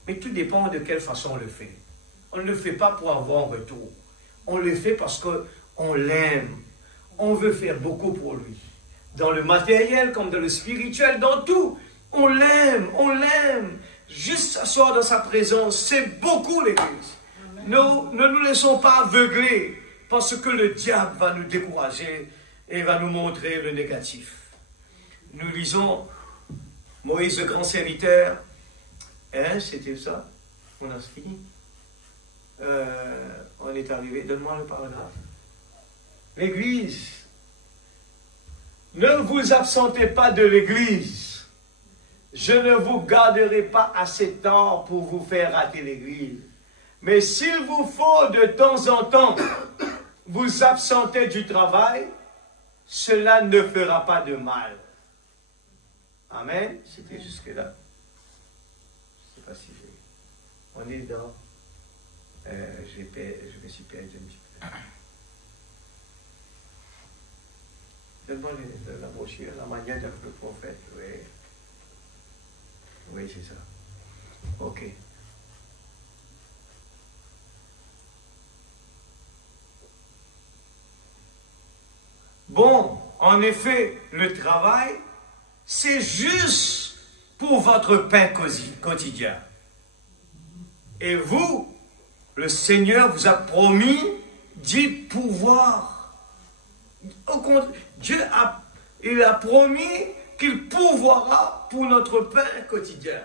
Mais tout dépend de quelle façon on le fait. On ne le fait pas pour avoir un retour. On le fait parce qu'on l'aime. On veut faire beaucoup pour lui. Dans le matériel comme dans le spirituel, dans tout. On l'aime, on l'aime. Juste s'asseoir dans sa présence, c'est beaucoup l'Église. Ne nous laissons pas aveugler parce que le diable va nous décourager et va nous montrer le négatif. Nous lisons Moïse, le grand serviteur. Hein, c'était ça. On a fini. On est arrivé. Donne-moi le paragraphe. L'Église. Ne vous absentez pas de l'Église. Je ne vous garderai pas assez tard pour vous faire rater l'Église. Mais s'il vous faut de temps en temps vous absenter du travail, cela ne fera pas de mal. Amen. C'était jusque-là. Je ne sais pas si j'ai... On est dans... je me suis perdu un petit peu. Donne-moi la brochure, la manière d'être le prophète. Oui, oui, c'est ça. Ok. Bon, en effet, le travail, c'est juste pour votre pain quotidien. Et vous, le Seigneur vous a promis d'y pouvoir. Au contraire, Dieu il a promis qu'il pourvoira pour notre pain quotidien.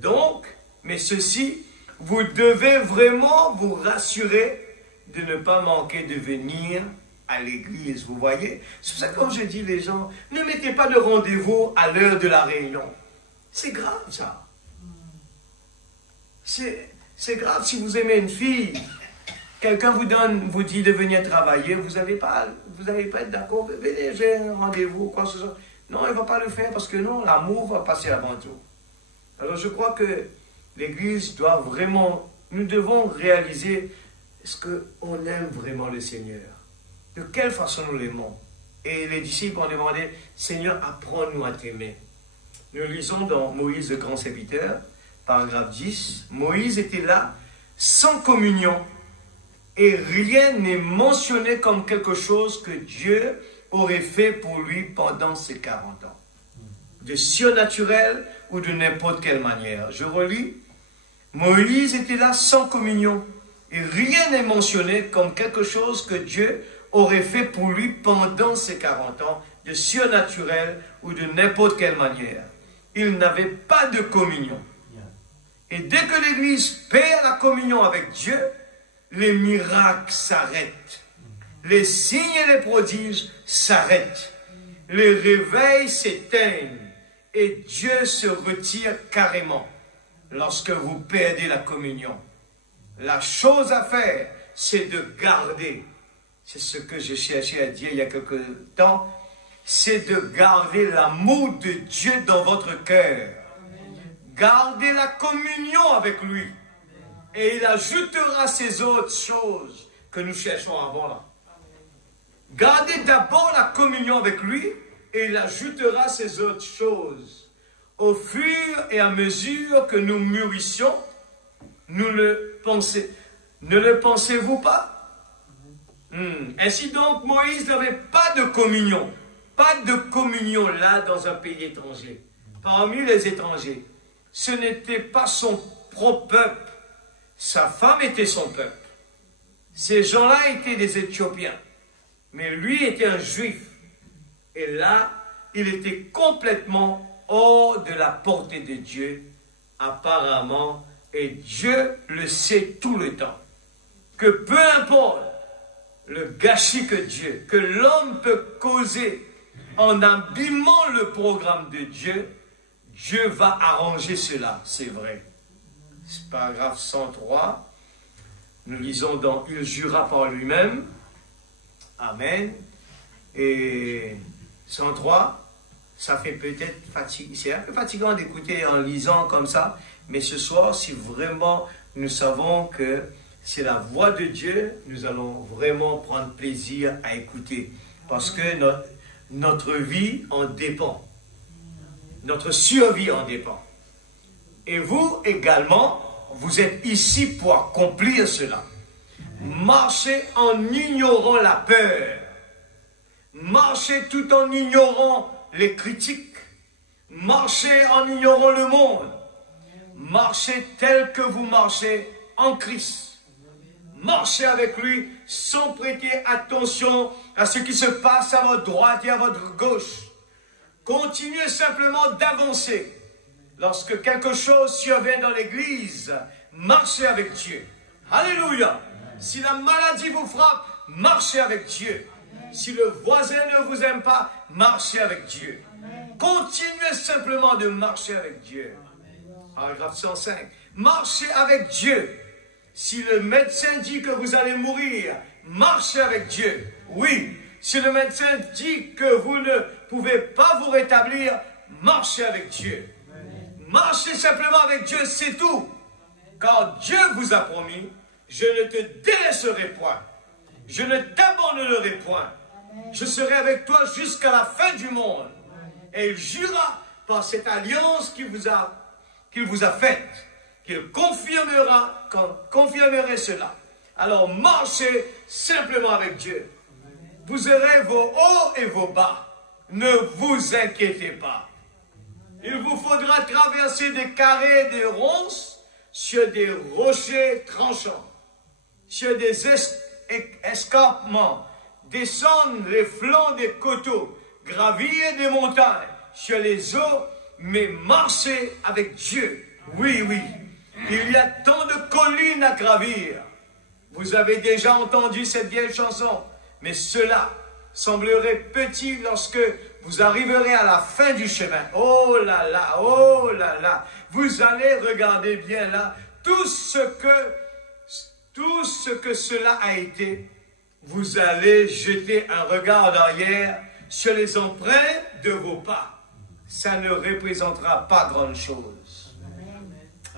Donc, mais ceci, vous devez vraiment vous rassurer de ne pas manquer de venir à l'église, vous voyez. C'est pour ça que quand je dis les gens, ne mettez pas de rendez-vous à l'heure de la réunion. C'est grave ça. C'est grave si vous aimez une fille, quelqu'un vous dit de venir travailler, vous n'allez pas être d'accord, venez, j'ai un rendez-vous, quoi que ce soit. Non, il ne va pas le faire parce que non, l'amour va passer avant tout. Alors je crois que l'Église doit vraiment, nous devons réaliser, est-ce qu'on aime vraiment le Seigneur? De quelle façon nous l'aimons? Et les disciples ont demandé, Seigneur, apprends-nous à t'aimer. Nous lisons dans Moïse le grand serviteur, paragraphe 10, Moïse était là sans communion et rien n'est mentionné comme quelque chose que Dieu aurait fait pour lui pendant ces 40 ans. De surnaturel ou de n'importe quelle manière. Je relis, Moïse était là sans communion et rien n'est mentionné comme quelque chose que Dieu aurait fait pour lui pendant ces 40 ans, de surnaturel ou de n'importe quelle manière. Il n'avait pas de communion. Et dès que l'Église perd la communion avec Dieu, les miracles s'arrêtent. Les signes et les prodiges s'arrêtent. Les réveils s'éteignent. Et Dieu se retire carrément lorsque vous perdez la communion. La chose à faire, c'est de garder. C'est ce que je cherchais à dire il y a quelque temps. C'est de garder l'amour de Dieu dans votre cœur. Gardez la communion avec lui. Et il ajoutera ces autres choses que nous cherchons avant là. Gardez d'abord la communion avec lui et il ajoutera ces autres choses. Au fur et à mesure que nous mûrissions, ne le pensez-vous pas? Ainsi donc, Moïse n'avait pas de communion. Pas de communion là dans un pays étranger. Parmi les étrangers. Ce n'était pas son propre peuple. Sa femme était son peuple. Ces gens-là étaient des Éthiopiens. Mais lui était un Juif. Et là, il était complètement hors de la portée de Dieu, apparemment. Et Dieu le sait tout le temps. Que peu importe le gâchis que l'homme peut causer en abîmant le programme de Dieu, Dieu va arranger cela, c'est vrai. Paragraphe 103, nous lisons dans « Il jura par lui-même ». Amen. Et 103, ça fait peut-être fatiguer. C'est un peu fatigant d'écouter en lisant comme ça, mais ce soir, si vraiment nous savons que c'est la voix de Dieu, nous allons vraiment prendre plaisir à écouter. Parce que notre vie en dépend. Notre survie en dépend. Et vous également, vous êtes ici pour accomplir cela. Marchez en ignorant la peur. Marchez tout en ignorant les critiques. Marchez en ignorant le monde. Marchez tel que vous marchez en Christ. Marchez avec lui sans prêter attention à ce qui se passe à votre droite et à votre gauche. Continuez simplement d'avancer. Lorsque quelque chose survient dans l'église, marchez avec Dieu. Alléluia. Si la maladie vous frappe, marchez avec Dieu. Si le voisin ne vous aime pas, marchez avec Dieu. Continuez simplement de marcher avec Dieu. Paragraphe 105. Marchez avec Dieu. Si le médecin dit que vous allez mourir, marchez avec Dieu. Oui. Si le médecin dit que vous ne pouvez pas vous rétablir, marchez avec Dieu. Marchez simplement avec Dieu, c'est tout. Car Dieu vous a promis, je ne te délaisserai point. Je ne t'abandonnerai point. Je serai avec toi jusqu'à la fin du monde. Et il jura par cette alliance qu'il vous a faite, qu'il confirmerait cela. Alors marchez simplement avec Dieu. Vous aurez vos hauts et vos bas. Ne vous inquiétez pas. Il vous faudra traverser des carrés, des ronces, sur des rochers tranchants, sur des escarpements, descendre les flancs des coteaux, gravir des montagnes, sur les eaux, mais marcher avec Dieu. Oui, oui. Il y a tant de collines à gravir. Vous avez déjà entendu cette vieille chanson. Mais cela semblerait petit lorsque vous arriverez à la fin du chemin. Oh là là, oh là là. Vous allez regarder bien là tout ce que cela a été. Vous allez jeter un regard d'arrière sur les empreintes de vos pas. Ça ne représentera pas grande chose.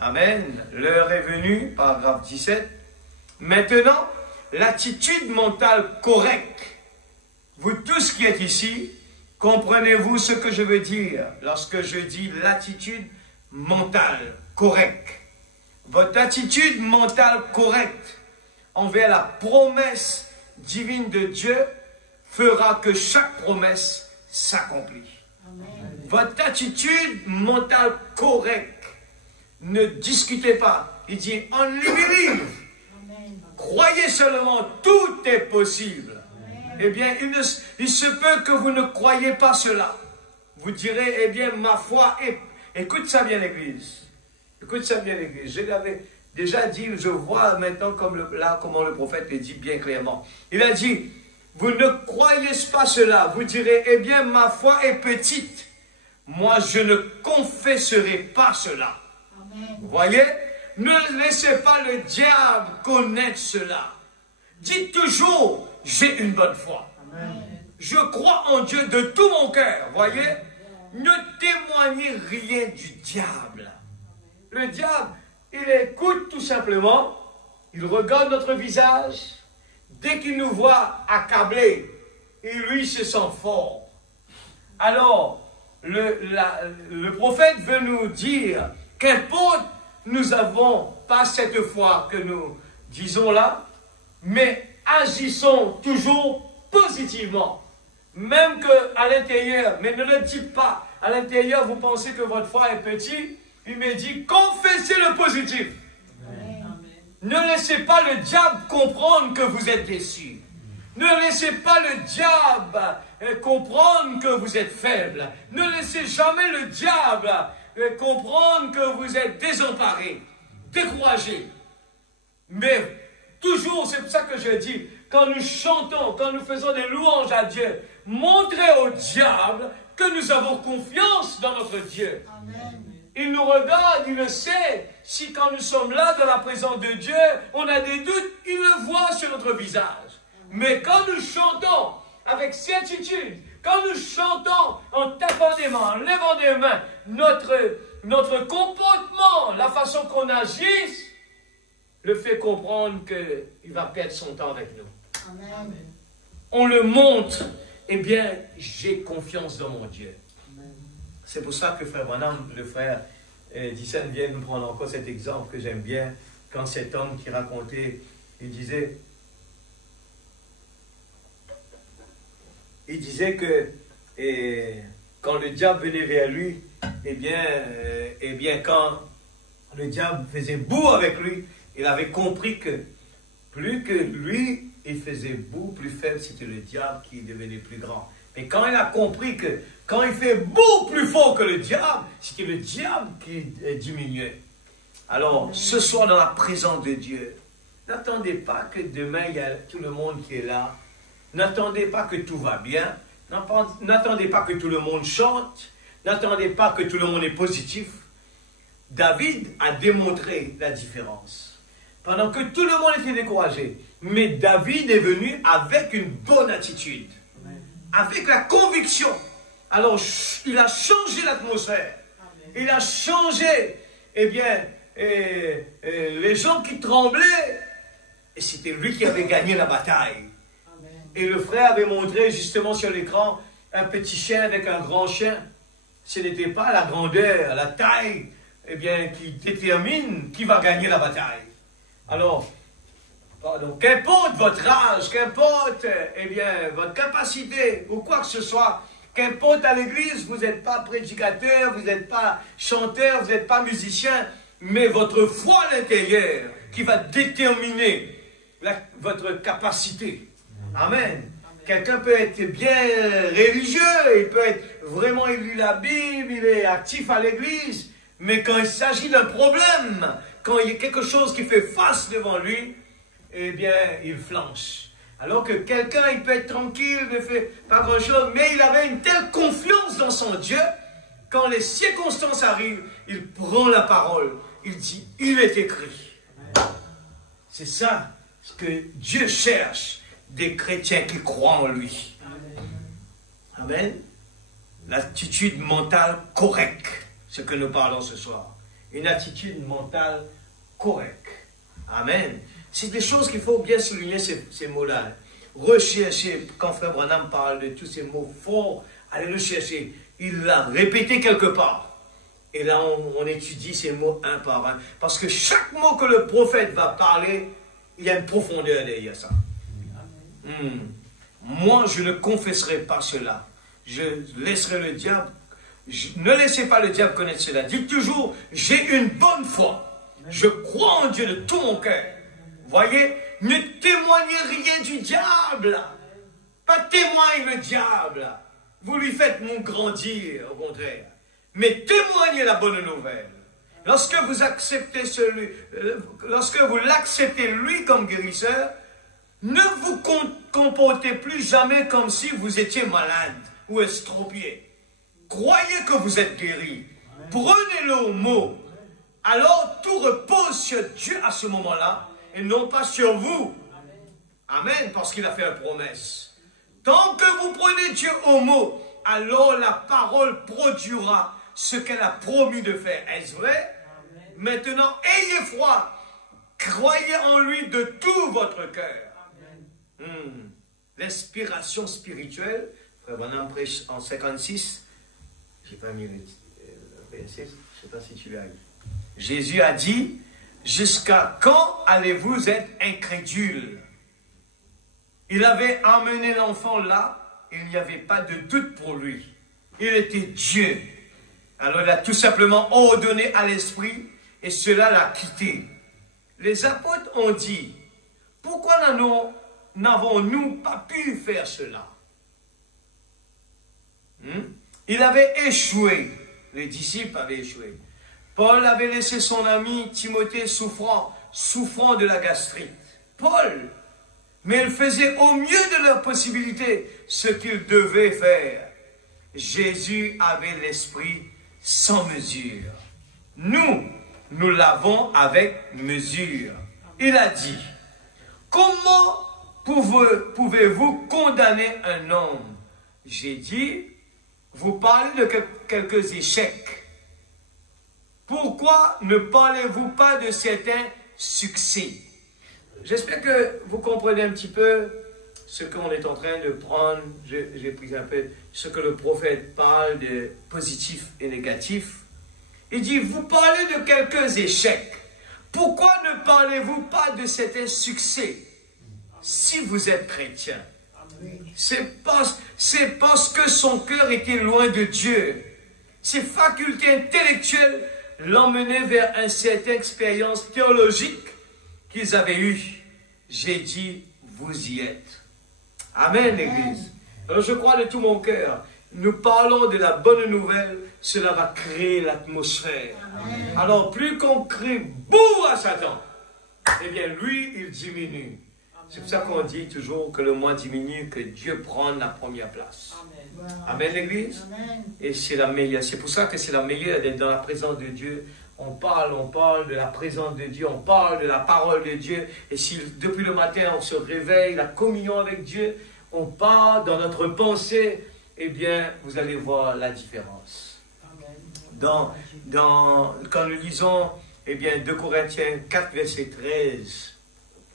Amen. L'heure est venue, paragraphe 17. Maintenant, l'attitude mentale correcte. Vous tous qui êtes ici, comprenez-vous ce que je veux dire lorsque je dis l'attitude mentale correcte? Votre attitude mentale correcte envers la promesse divine de Dieu fera que chaque promesse s'accomplit. Votre attitude mentale correcte, ne discutez pas. Il dit, only believe. Croyez seulement, tout est possible. Eh bien, il se peut que vous ne croyez pas cela. Vous direz, eh bien, ma foi est... Écoute ça bien, l'Église. Écoute ça bien, l'Église. Je l'avais déjà dit, je vois maintenant là comment le prophète le dit bien clairement. Il a dit, vous ne croyez pas cela. Vous direz, eh bien, ma foi est petite. Moi, je ne confesserai pas cela. Amen. Vous voyez? Ne laissez pas le diable connaître cela. Dites toujours, j'ai une bonne foi. Amen. Je crois en Dieu de tout mon cœur. Voyez? Ne témoignez rien du diable. Le diable, il écoute tout simplement. Il regarde notre visage. Dès qu'il nous voit accablés, il lui se sent fort. Alors, le prophète veut nous dire qu'importe nous n'avons pas cette foi que nous disons là, mais agissons toujours positivement. Même qu'à l'intérieur, mais ne le dites pas, à l'intérieur vous pensez que votre foi est petite, il me dit confessez le positif. Amen. Ne laissez pas le diable comprendre que vous êtes déçu. Ne laissez pas le diable comprendre que vous êtes faible. Ne laissez jamais le diable comprendre que vous êtes désemparé, découragé. Mais toujours, c'est pour ça que je dis, quand nous chantons, quand nous faisons des louanges à Dieu, montrez au diable que nous avons confiance dans notre Dieu. Amen. Il nous regarde, il le sait. Si quand nous sommes là dans la présence de Dieu, on a des doutes, il le voit sur notre visage. Mais quand nous chantons avec certitude, quand nous chantons en tapant des mains, en levant des mains, notre comportement, la façon qu'on agisse, le fait comprendre qu'il va perdre son temps avec nous. Amen. On le montre, eh bien, j'ai confiance dans mon Dieu. Amen. C'est pour ça que frère Branham, le frère Dyson vient nous prendre encore cet exemple que j'aime bien, quand cet homme qui racontait, il disait que quand le diable venait vers lui, eh bien, quand le diable faisait boue avec lui, il avait compris que plus que lui, il faisait boue, plus faible, c'était le diable qui devenait plus grand. Mais quand il a compris que quand il fait boue plus fort que le diable, c'était le diable qui diminuait. Alors, ce soir dans la présence de Dieu, n'attendez pas que demain il y a tout le monde qui est là. N'attendez pas que tout va bien. N'attendez pas que tout le monde chante. N'attendez pas que tout le monde est positif. David a démontré la différence. Pendant que tout le monde était découragé. Mais David est venu avec une bonne attitude. Avec la conviction. Alors, il a changé l'atmosphère. Il a changé, eh bien, les gens qui tremblaient. Et c'était lui qui avait gagné la bataille. Et le frère avait montré justement sur l'écran un petit chien avec un grand chien. Ce n'était pas la grandeur, la taille, eh bien, qui détermine qui va gagner la bataille. Alors, qu'importe votre âge, qu'importe, eh bien, votre capacité ou quoi que ce soit, qu'importe à l'église, vous n'êtes pas prédicateur, vous n'êtes pas chanteur, vous n'êtes pas musicien, mais votre foi à l'intérieur qui va déterminer votre capacité. Amen. Quelqu'un peut être bien religieux, il peut être vraiment, il lit la Bible, il est actif à l'église, Mais quand il s'agit d'un problème, quand il y a quelque chose qui fait face devant lui, eh bien, il flanche. Alors que quelqu'un, il peut être tranquille, ne fait pas grand-chose, mais il avait une telle confiance dans son Dieu, quand les circonstances arrivent, il prend la parole. Il dit, il est écrit. C'est ça ce que Dieu cherche des chrétiens qui croient en lui. Amen. L'attitude mentale correcte, ce que nous parlons ce soir. Une attitude mentale correcte. Amen. C'est des choses qu'il faut bien souligner, ces mots-là. Rechercher, quand Frère Branham parle de tous ces mots forts, allez le chercher. Il l'a répété quelque part. Et là, on étudie ces mots un par un. Parce que chaque mot que le prophète va parler, il y a une profondeur derrière ça. Moi, je ne confesserai pas cela. Je laisserai le diable. Ne laissez pas le diable connaître cela. Dites toujours, j'ai une bonne foi. Je crois en Dieu de tout mon cœur. Voyez, ne témoignez rien du diable. Pas témoigne le diable. Vous lui faites grandir, au contraire. Mais témoignez la bonne nouvelle. Lorsque vous acceptez lorsque vous l'acceptez lui comme guérisseur, ne vous comportez plus jamais comme si vous étiez malade ou estropié. Croyez que vous êtes guéri. Prenez-le au mot. Alors tout repose sur Dieu à ce moment-là et non pas sur vous. Amen, parce qu'il a fait la promesse. Tant que vous prenez Dieu au mot, alors la parole produira ce qu'elle a promis de faire. Est-ce vrai? Maintenant, ayez foi. Croyez en lui de tout votre cœur. L'inspiration spirituelle, Frère Branham prêche en 56, je n'ai pas mis le verset, je ne sais pas si tu l'as lu. Jésus a dit, jusqu'à quand allez-vous être incrédule? Il avait emmené l'enfant là, il n'y avait pas de doute pour lui. Il était Dieu. Alors il a tout simplement ordonné à l'esprit et cela l'a quitté. Les apôtres ont dit, pourquoi n'avons-nous pas pu faire cela? Il avait échoué. Les disciples avaient échoué. Paul avait laissé son ami Timothée souffrant de la gastrite. Paul, mais il faisait au mieux de leurs possibilités ce qu'il devait faire. Jésus avait l'esprit sans mesure. Nous l'avons avec mesure. Il a dit, comment pouvez-vous condamner un homme? J'ai dit, vous parlez de quelques échecs. Pourquoi ne parlez-vous pas de certains succès? J'espère que vous comprenez un petit peu ce qu'on est en train de prendre. J'ai pris un peu ce que le prophète parle de positif et négatif. Il dit, vous parlez de quelques échecs. Pourquoi ne parlez-vous pas de certains succès si vous êtes chrétien? C'est parce que son cœur était loin de Dieu. Ses facultés intellectuelles l'emmenaient vers une certaine expérience théologique qu'ils avaient eue. J'ai dit, vous y êtes. Amen, l'Église. Alors je crois de tout mon cœur, nous parlons de la bonne nouvelle, cela va créer l'atmosphère. Alors plus qu'on crie bouh à Satan, eh bien lui, il diminue. C'est pour ça qu'on dit toujours que le moi diminue, que Dieu prenne la première place. Amen, l'Église. Et c'est la meilleure. C'est pour ça que c'est la meilleure d'être dans la présence de Dieu. On parle de la présence de Dieu, on parle de la parole de Dieu. Et si depuis le matin on se réveille, la communion avec Dieu, on parle dans notre pensée, eh bien, vous allez voir la différence. Quand nous lisons, eh bien, 2 Corinthiens 4, verset 13,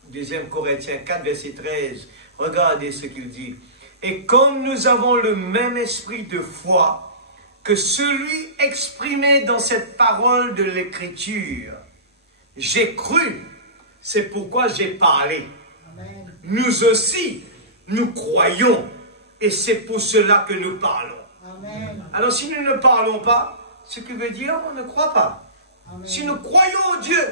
2 Corinthiens 4, verset 13, regardez ce qu'il dit. Et comme nous avons le même esprit de foi que celui exprimé dans cette parole de l'Écriture, j'ai cru, c'est pourquoi j'ai parlé. Amen. Nous aussi, nous croyons, et c'est pour cela que nous parlons. Amen. Alors si nous ne parlons pas, ce qui veut dire on ne croit pas. Amen. Si nous croyons en Dieu,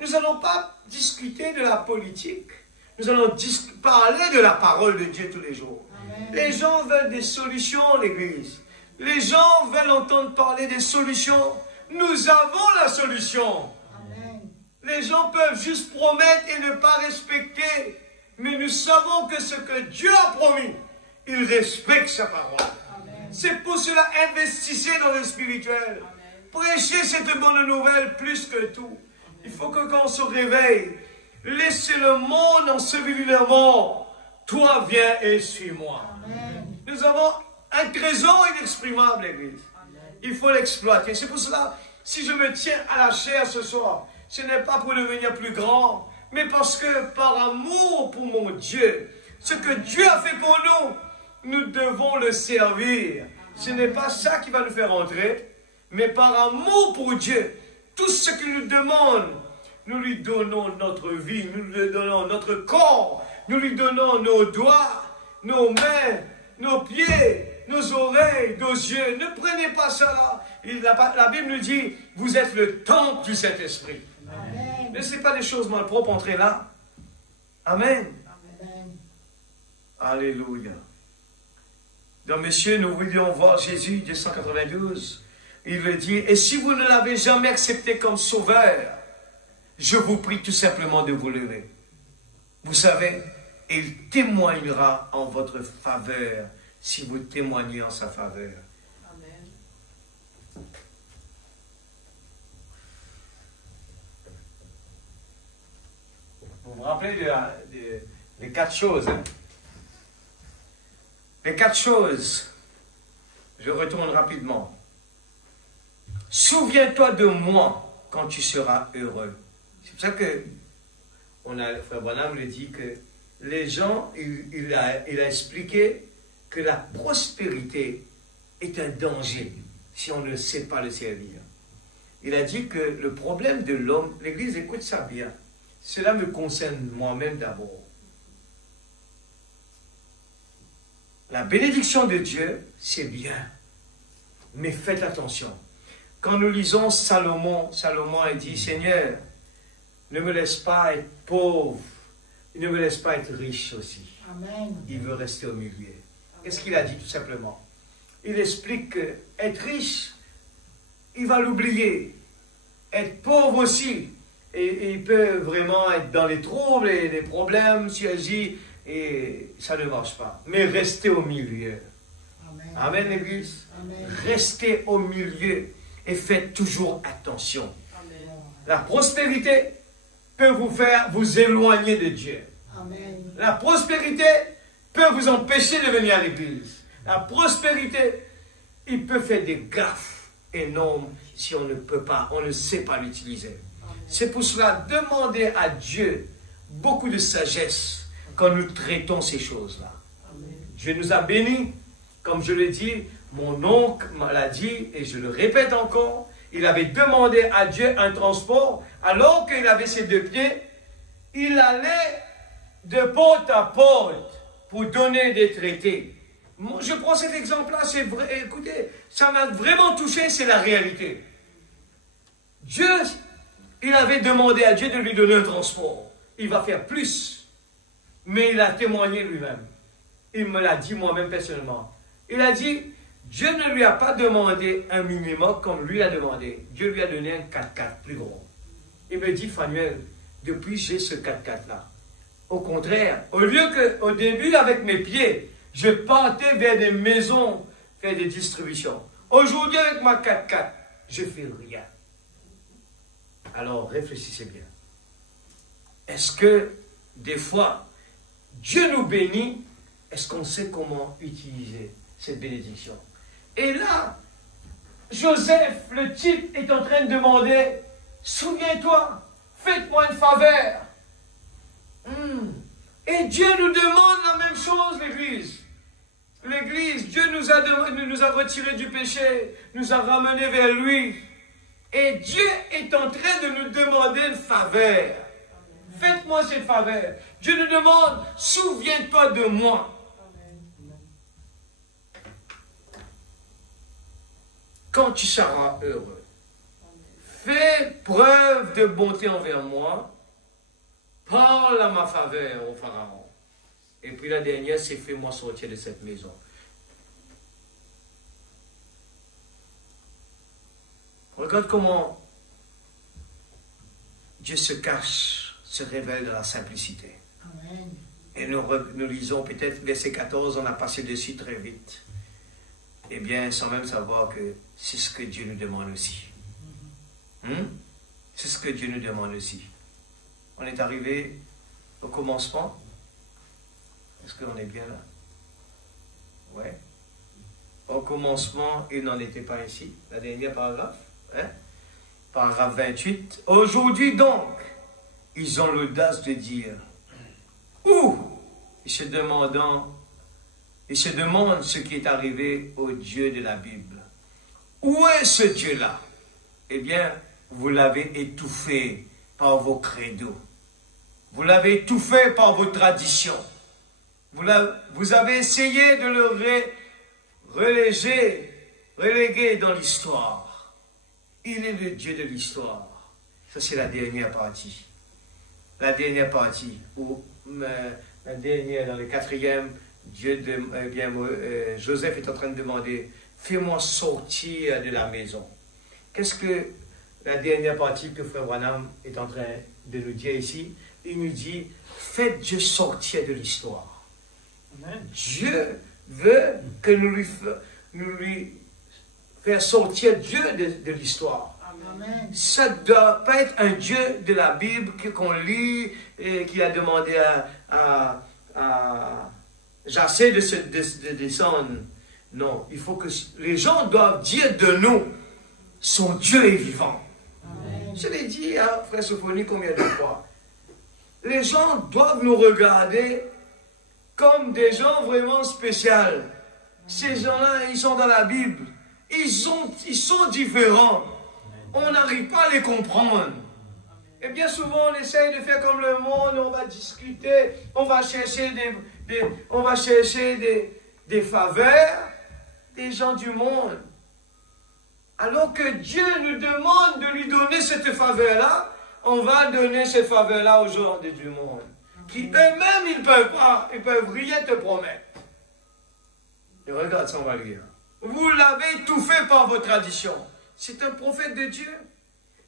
nous n'allons pas discuter de la politique, nous allons parler de la parole de Dieu tous les jours. Amen. Les gens veulent des solutions, l'Église. Les gens veulent entendre parler des solutions. Nous avons la solution. Amen. Les gens peuvent juste promettre et ne pas respecter. Mais nous savons que ce que Dieu a promis, il respecte sa parole. Amen. C'est pour cela, investissez dans le spirituel. Prêchez cette bonne nouvelle plus que tout. Il faut que quand on se réveille, laissez le monde ensevelir le mort. Toi, viens et suis-moi. Amen. Nous avons un trésor inexprimable, l'Église. Il faut l'exploiter. C'est pour cela, si je me tiens à la chair ce soir, ce n'est pas pour devenir plus grand, mais parce que par amour pour mon Dieu, ce que Dieu a fait pour nous, nous devons le servir. Ce n'est pas ça qui va nous faire entrer, mais par amour pour Dieu, tout ce qu'il nous demande, nous lui donnons notre vie, nous lui donnons notre corps, nous lui donnons nos doigts, nos mains, nos pieds, nos oreilles, nos yeux. Ne prenez pas ça là. La Bible nous dit, vous êtes le temple du Saint-Esprit. Amen. Ne laissez pas des choses malpropres entrer là. Amen. Amen. Alléluia. Donc, messieurs, nous voulions voir Jésus, 292. Il le dit, et si vous ne l'avez jamais accepté comme sauveur, je vous prie tout simplement de vous lever. Vous savez, il témoignera en votre faveur si vous témoignez en sa faveur. Amen. Vous vous rappelez des 4 choses. Hein? Les 4 choses. Je retourne rapidement. Souviens-toi de moi quand tu seras heureux. C'est pour ça que Frère Branham le dit que les gens, il a expliqué que la prospérité est un danger si on ne sait pas le servir. Il a dit que le problème de l'homme, l'Église, écoute ça bien, cela me concerne moi-même d'abord. La bénédiction de Dieu, c'est bien, mais faites attention. Quand nous lisons Salomon a dit, Seigneur, ne me laisse pas être pauvre, ne me laisse pas être riche aussi. Amen. Il veut rester au milieu. Qu'est-ce qu'il a dit tout simplement? Il explique qu'être riche, il va l'oublier. Être pauvre aussi, et il peut vraiment être dans les troubles et les problèmes, si elle dit, et ça ne marche pas. Mais restez au milieu. Amen. Amen, l'Église. Amen. Restez au milieu et faites toujours attention. Amen. La prospérité peut vous faire vous éloigner de Dieu. Amen. La prospérité peut vous empêcher de venir à l'église. La prospérité, il peut faire des gaffes énormes si on ne peut pas, on ne sait pas l'utiliser. C'est pour cela, demandez à Dieu beaucoup de sagesse quand nous traitons ces choses-là. Dieu nous a bénis, comme je l'ai dit, mon oncle l'a dit, et je le répète encore, il avait demandé à Dieu un transport, alors qu'il avait ses 2 pieds, il allait de porte à porte pour donner des traités. Moi, je prends cet exemple-là, c'est vrai, écoutez, ça m'a vraiment touché, c'est la réalité. Dieu, il avait demandé à Dieu de lui donner un transport. Il va faire plus, mais il a témoigné lui-même. Il me l'a dit moi-même personnellement. Il a dit, Dieu ne lui a pas demandé un minimum comme lui a demandé. Dieu lui a donné un 4x4 plus gros. Il me dit, Fanuel, depuis j'ai ce 4x4-là. Au contraire, au lieu qu'au début, avec mes pieds, je partais vers des maisons, faire des distributions. Aujourd'hui, avec ma 4x4, je ne fais rien. Alors, réfléchissez bien. Est-ce que, des fois, Dieu nous bénit, est-ce qu'on sait comment utiliser cette bénédiction? Et là, Joseph, le type, est en train de demander, souviens-toi, faites-moi une faveur. Et Dieu nous demande la même chose, l'Église. L'Église, Dieu nous a retirés du péché, nous a ramenés vers lui. Et Dieu est en train de nous demander une faveur. Faites-moi cette faveur. Dieu nous demande, souviens-toi de moi. Quand tu seras heureux, fais preuve de bonté envers moi, parle à ma faveur au Pharaon. Et puis la dernière, c'est fais-moi sortir de cette maison. Regarde comment Dieu se cache, se révèle dans la simplicité. Amen. Et nous lisons peut-être verset 14, on a passé dessus très vite. Eh bien, sans même savoir que c'est ce que Dieu nous demande aussi. C'est ce que Dieu nous demande aussi. On est arrivé au commencement. Est-ce qu'on est bien là? Ouais. Au commencement, il n'en était pas ainsi. La dernière paragraphe. Paragraphe 28. Aujourd'hui donc, ils ont l'audace de dire, où? Ils se demandent ce qui est arrivé au Dieu de la Bible. Où est ce Dieu-là? Eh bien, vous l'avez étouffé par vos credos. Vous l'avez étouffé par vos traditions. Vous avez essayé de le reléguer dans l'histoire. Il est le Dieu de l'histoire. Ça, c'est la dernière partie. La dernière partie, la dernière, dans le 4e, Joseph est en train de demander, fais-moi sortir de la maison. Qu'est-ce que la dernière partie que Frère Branham est en train de nous dire ici? Il nous dit, faites Dieu sortir de l'histoire. Dieu veut que nous lui fassions sortir Dieu de l'histoire. Amen. Ça ne doit pas être un Dieu de la Bible qu'on lit et qui a demandé à Jassé de descendre. Non, il faut que les gens doivent dire de nous, son Dieu est vivant. Amen. Je l'ai dit à Frère Sophonie combien de fois. Les gens doivent nous regarder comme des gens vraiment spéciaux. Ces gens-là, ils sont dans la Bible. Ils sont différents. On n'arrive pas à les comprendre. Et bien souvent, on essaye de faire comme le monde, on va discuter, on va chercher des faveurs des gens du monde. Alors que Dieu nous demande de lui donner cette faveur-là, on va donner cette faveur-là aux gens du monde. Qui eux-mêmes, ils peuvent rien te promettre. Et regarde ça, on va lire. Vous l'avez étouffé par vos traditions. C'est un prophète de Dieu.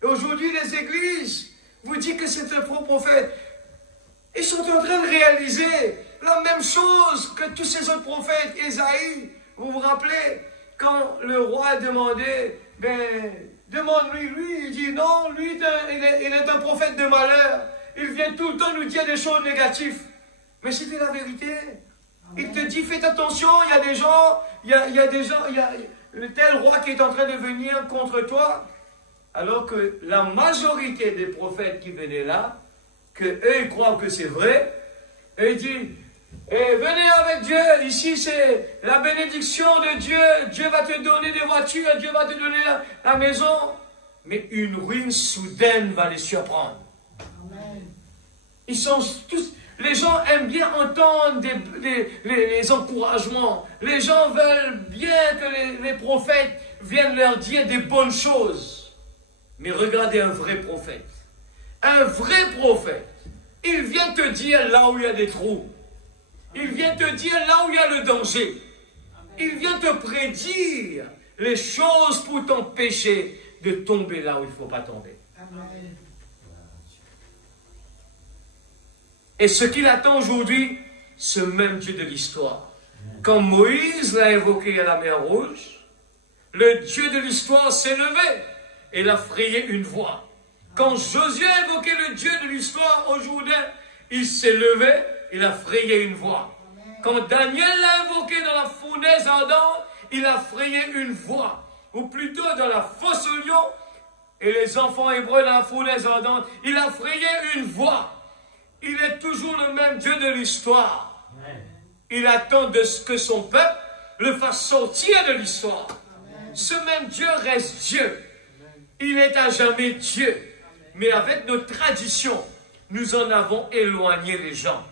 Et aujourd'hui, les églises vous disent que c'est un faux prophète. Ils sont en train de réaliser la même chose que tous ces autres prophètes. Ésaïe, vous vous rappelez, quand le roi a demandé, demande-lui, il dit non, lui, il est un prophète de malheur. Il vient tout le temps nous dire des choses négatives. Mais c'était la vérité. Il te dit, faites attention, il y a des gens, il y a le tel roi qui est en train de venir contre toi. Alors que la majorité des prophètes qui venaient là, que eux ils croient que c'est vrai, et ils disent, venez avec Dieu, ici c'est la bénédiction de Dieu, Dieu va te donner des voitures, Dieu va te donner la maison, mais une ruine soudaine va les surprendre. Amen. Ils sont tous... Les gens aiment bien entendre les encouragements. Les gens veulent bien que les prophètes viennent leur dire des bonnes choses. Mais regardez un vrai prophète. Un vrai prophète. Il vient te dire là où il y a des trous. Il vient te dire là où il y a le danger. Il vient te prédire les choses pour t'empêcher de tomber là où il ne faut pas tomber. Amen. Et ce qu'il attend aujourd'hui, ce même Dieu de l'histoire. Quand Moïse l'a évoqué à la mer Rouge, le Dieu de l'histoire s'est levé et il a frayé une voie. Quand Josué a évoqué le Dieu de l'histoire au Jourdain, il s'est levé, il a frayé une voie. Quand Daniel l'a évoqué dans la fournaise ardente, il a frayé une voie. Ou plutôt dans la fosse au lion, et les enfants hébreux dans la fournaise ardente, il a frayé une voie. Il est toujours le même Dieu de l'histoire. Il attend de ce que son peuple le fasse sortir de l'histoire. Ce même Dieu reste Dieu. Il est à jamais Dieu. Mais avec nos traditions, nous en avons éloigné les gens.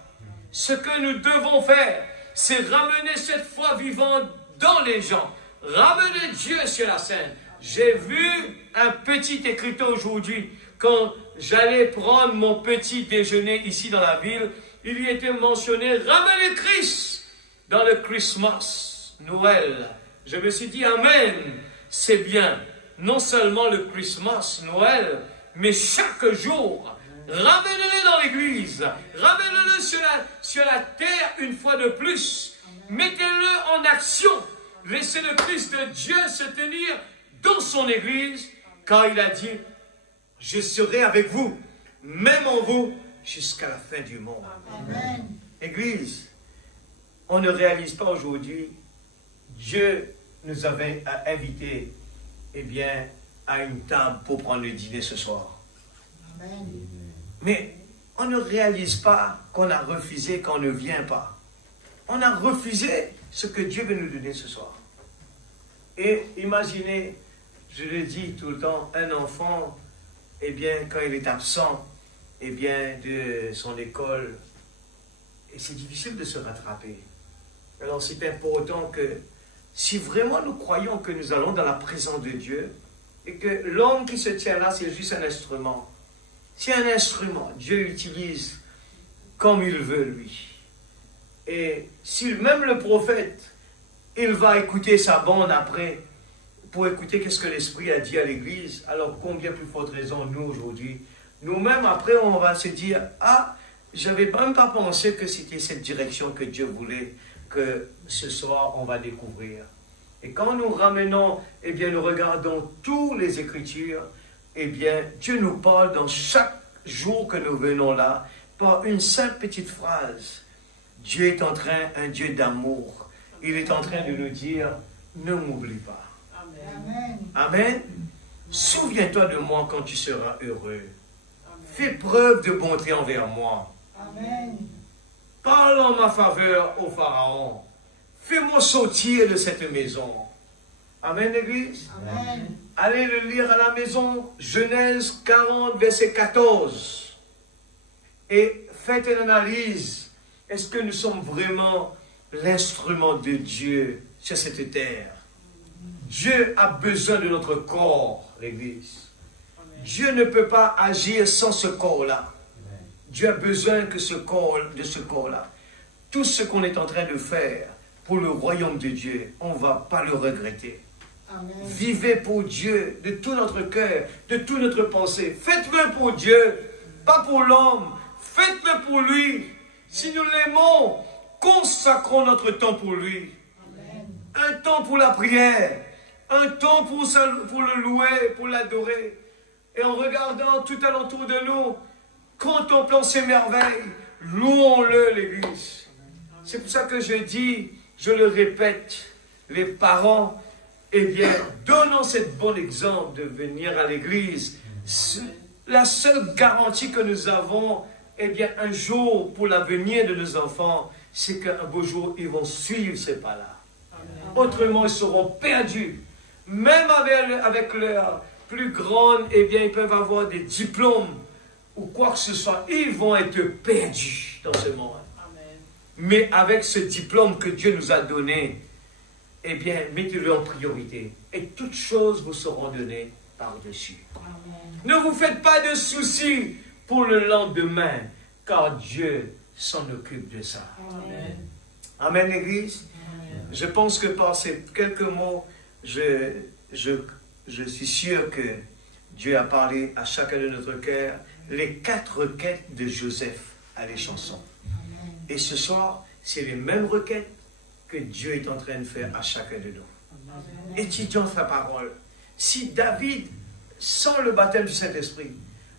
Ce que nous devons faire, c'est ramener cette foi vivante dans les gens. Ramener Dieu sur la scène. J'ai vu un petit écriteau aujourd'hui. Quand j'allais prendre mon petit déjeuner ici dans la ville, il y était mentionné « Ramenez Christ » dans le Christmas, Noël. Je me suis dit « Amen ». C'est bien, non seulement le Christmas, Noël, mais chaque jour. Ramenez-le dans l'église. Ramenez-le sur la terre une fois de plus. Mettez-le en action. Laissez le Christ de Dieu se tenir dans son église, car il a dit, je serai avec vous, même en vous, jusqu'à la fin du monde. Amen. Église, on ne réalise pas aujourd'hui, Dieu nous avait invité, eh bien, à une table pour prendre le dîner ce soir. Amen. Mais on ne réalise pas qu'on a refusé, qu'on ne vient pas. On a refusé ce que Dieu veut nous donner ce soir. Et imaginez, je le dis tout le temps, un enfant, eh bien, quand il est absent, eh bien, de son école, et c'est difficile de se rattraper. Alors c'est important que, si vraiment nous croyons que nous allons dans la présence de Dieu, et que l'homme qui se tient là, c'est juste un instrument. C'est un instrument, Dieu utilise comme il veut, lui. Et si même le prophète, il va écouter sa bande après, pour écouter qu'est-ce que l'Esprit a dit à l'Église, alors combien plus forte raison nous aujourd'hui. Nous-mêmes, après, on va se dire, ah, j'avais même pas pensé que c'était cette direction que Dieu voulait que ce soir on va découvrir. Et quand nous ramenons, eh bien, nous regardons toutes les Écritures, eh bien, Dieu nous parle dans chaque jour que nous venons là, par une simple petite phrase. Dieu est en train, un Dieu d'amour, il est en train de nous dire, ne m'oublie pas. Amen. Amen. Souviens-toi de moi quand tu seras heureux. Fais preuve de bonté envers moi. Amen. Parle en ma faveur au Pharaon. Fais-moi sortir de cette maison. Amen, l'Église. Amen. Allez le lire à la maison, Genèse 40, verset 14. Et faites une analyse. Est-ce que nous sommes vraiment l'instrument de Dieu sur cette terre? Dieu a besoin de notre corps, l'Église. Dieu ne peut pas agir sans ce corps-là. Dieu a besoin de ce corps-là. Tout ce qu'on est en train de faire pour le royaume de Dieu, on ne va pas le regretter. Amen. Vivez pour Dieu de tout notre cœur, de toute notre pensée. Faites-le pour Dieu, pas pour l'homme. Faites-le pour lui. Si nous l'aimons, consacrons notre temps pour lui. Amen. Un temps pour la prière, un temps pour le louer, pour l'adorer. Et en regardant tout alentour de nous, contemplant ses merveilles, louons-le, l'Église. C'est pour ça que je dis, je le répète, les parents, eh bien, donnons cette bon exemple de venir à l'Église. La seule garantie que nous avons, eh bien, un jour pour l'avenir de nos enfants, c'est qu'un beau jour, ils vont suivre ces pas-là. Autrement, ils seront perdus. Même avec leur plus grande, eh bien, ils peuvent avoir des diplômes ou quoi que ce soit. Ils vont être perdus dans ce monde. Amen. Mais avec ce diplôme que Dieu nous a donné, eh bien, mettez-le en priorité. Et toutes choses vous seront données par-dessus. Amen. Ne vous faites pas de soucis pour le lendemain, car Dieu s'en occupe de ça. Amen. Amen, l'Église. Amen. Je pense que par ces quelques mots, je suis sûr que Dieu a parlé à chacun de notre cœur les 4 requêtes de Joseph à les chansons. Amen. Et ce soir, c'est les mêmes requêtes que Dieu est en train de faire à chacun de nous. Amen. Étudions sa parole. Si David, sans le baptême du Saint-Esprit,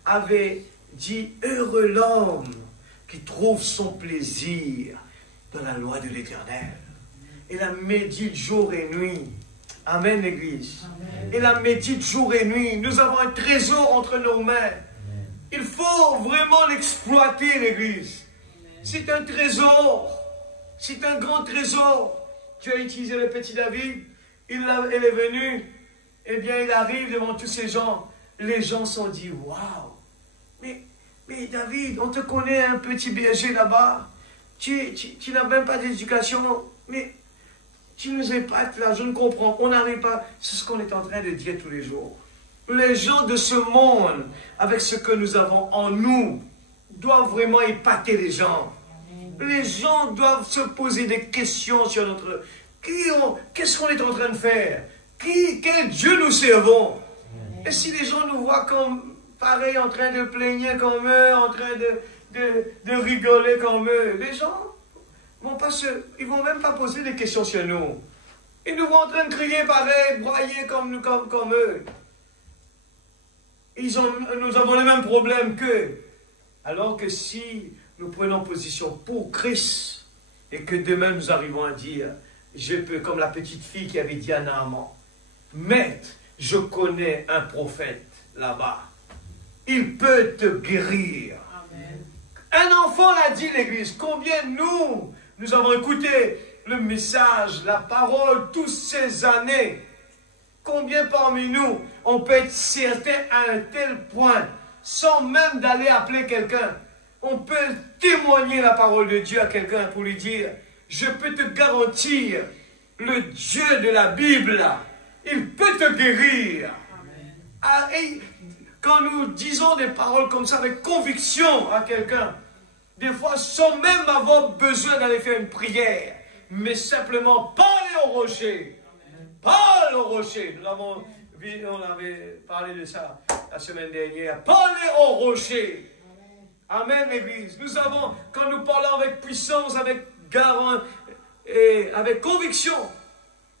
avait dit « Heureux l'homme qui trouve son plaisir dans la loi de l'Éternel. » Et la médite jour et nuit. Amen, l'Église. Amen. Et la médite jour et nuit. Nous avons un trésor entre nos mains. Il faut vraiment l'exploiter, l'Église. C'est un trésor. C'est un grand trésor. Tu as utilisé le petit David. Il est venu. Eh bien, il arrive devant tous ces gens. Les gens se sont dit, waouh. Mais David, on te connaît un petit berger là-bas. Tu n'as même pas d'éducation. Mais tu nous épates là, je ne comprends. On n'arrive pas. C'est ce qu'on est en train de dire tous les jours. Les gens de ce monde, avec ce que nous avons en nous, doivent vraiment épater les gens. Les gens doivent se poser des questions sur notre... Qu'est-ce qu'on est en train de faire? Quel Dieu nous servons? Et si les gens nous voient comme pareil, en train de plaigner comme eux, en train de rigoler comme eux, les gens ils vont même pas poser des questions sur nous. Ils nous voient en train de crier pareil, broyer comme eux. Nous avons les mêmes problèmes qu'eux. Alors que si nous prenons position pour Christ, et que demain nous arrivons à dire, je peux, comme la petite fille qui avait dit à Naaman, Maître, je connais un prophète là-bas. Il peut te guérir. Amen. Un enfant l'a dit, l'Église. Combien nous avons écouté le message, la parole, toutes ces années. Combien parmi nous, on peut être certain à un tel point, sans même d'aller appeler quelqu'un. On peut témoigner la parole de Dieu à quelqu'un pour lui dire, je peux te garantir, le Dieu de la Bible, il peut te guérir. Ah, et quand nous disons des paroles comme ça avec conviction à quelqu'un, des fois sans même avoir besoin d'aller faire une prière, mais simplement parler au rocher. Parle au rocher. On avait parlé de ça la semaine dernière. Parler au rocher. Amen, l'Église. Quand nous parlons avec puissance, avec garant et avec conviction,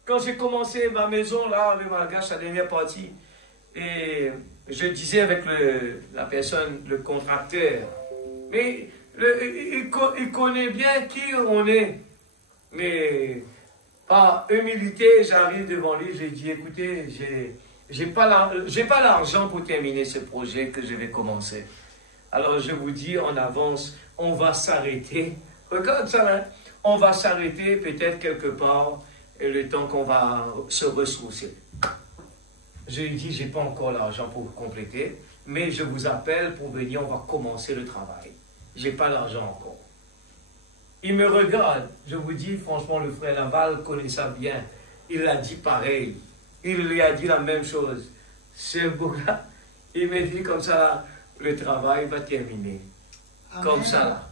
quand j'ai commencé ma maison, là, avec Malgache, la dernière partie, et je disais avec la personne, le contracteur, mais il connaît bien qui on est, mais par humilité, j'arrive devant lui, je lui dis, écoutez, j'ai pas l'argent pour terminer ce projet que je vais commencer. Alors je vous dis en avance, on va s'arrêter. Regarde ça, hein? On va s'arrêter peut-être quelque part, et le temps qu'on va se ressourcer. Je lui dis, j'ai pas encore l'argent pour compléter, mais je vous appelle pour venir, on va commencer le travail. J'ai pas l'argent encore. Il me regarde, je vous dis, franchement, le frère Laval connaît ça bien. Il a dit pareil. Il lui a dit la même chose. Ce beau-là, il me dit comme ça, le travail va terminer. Amen. Comme ça.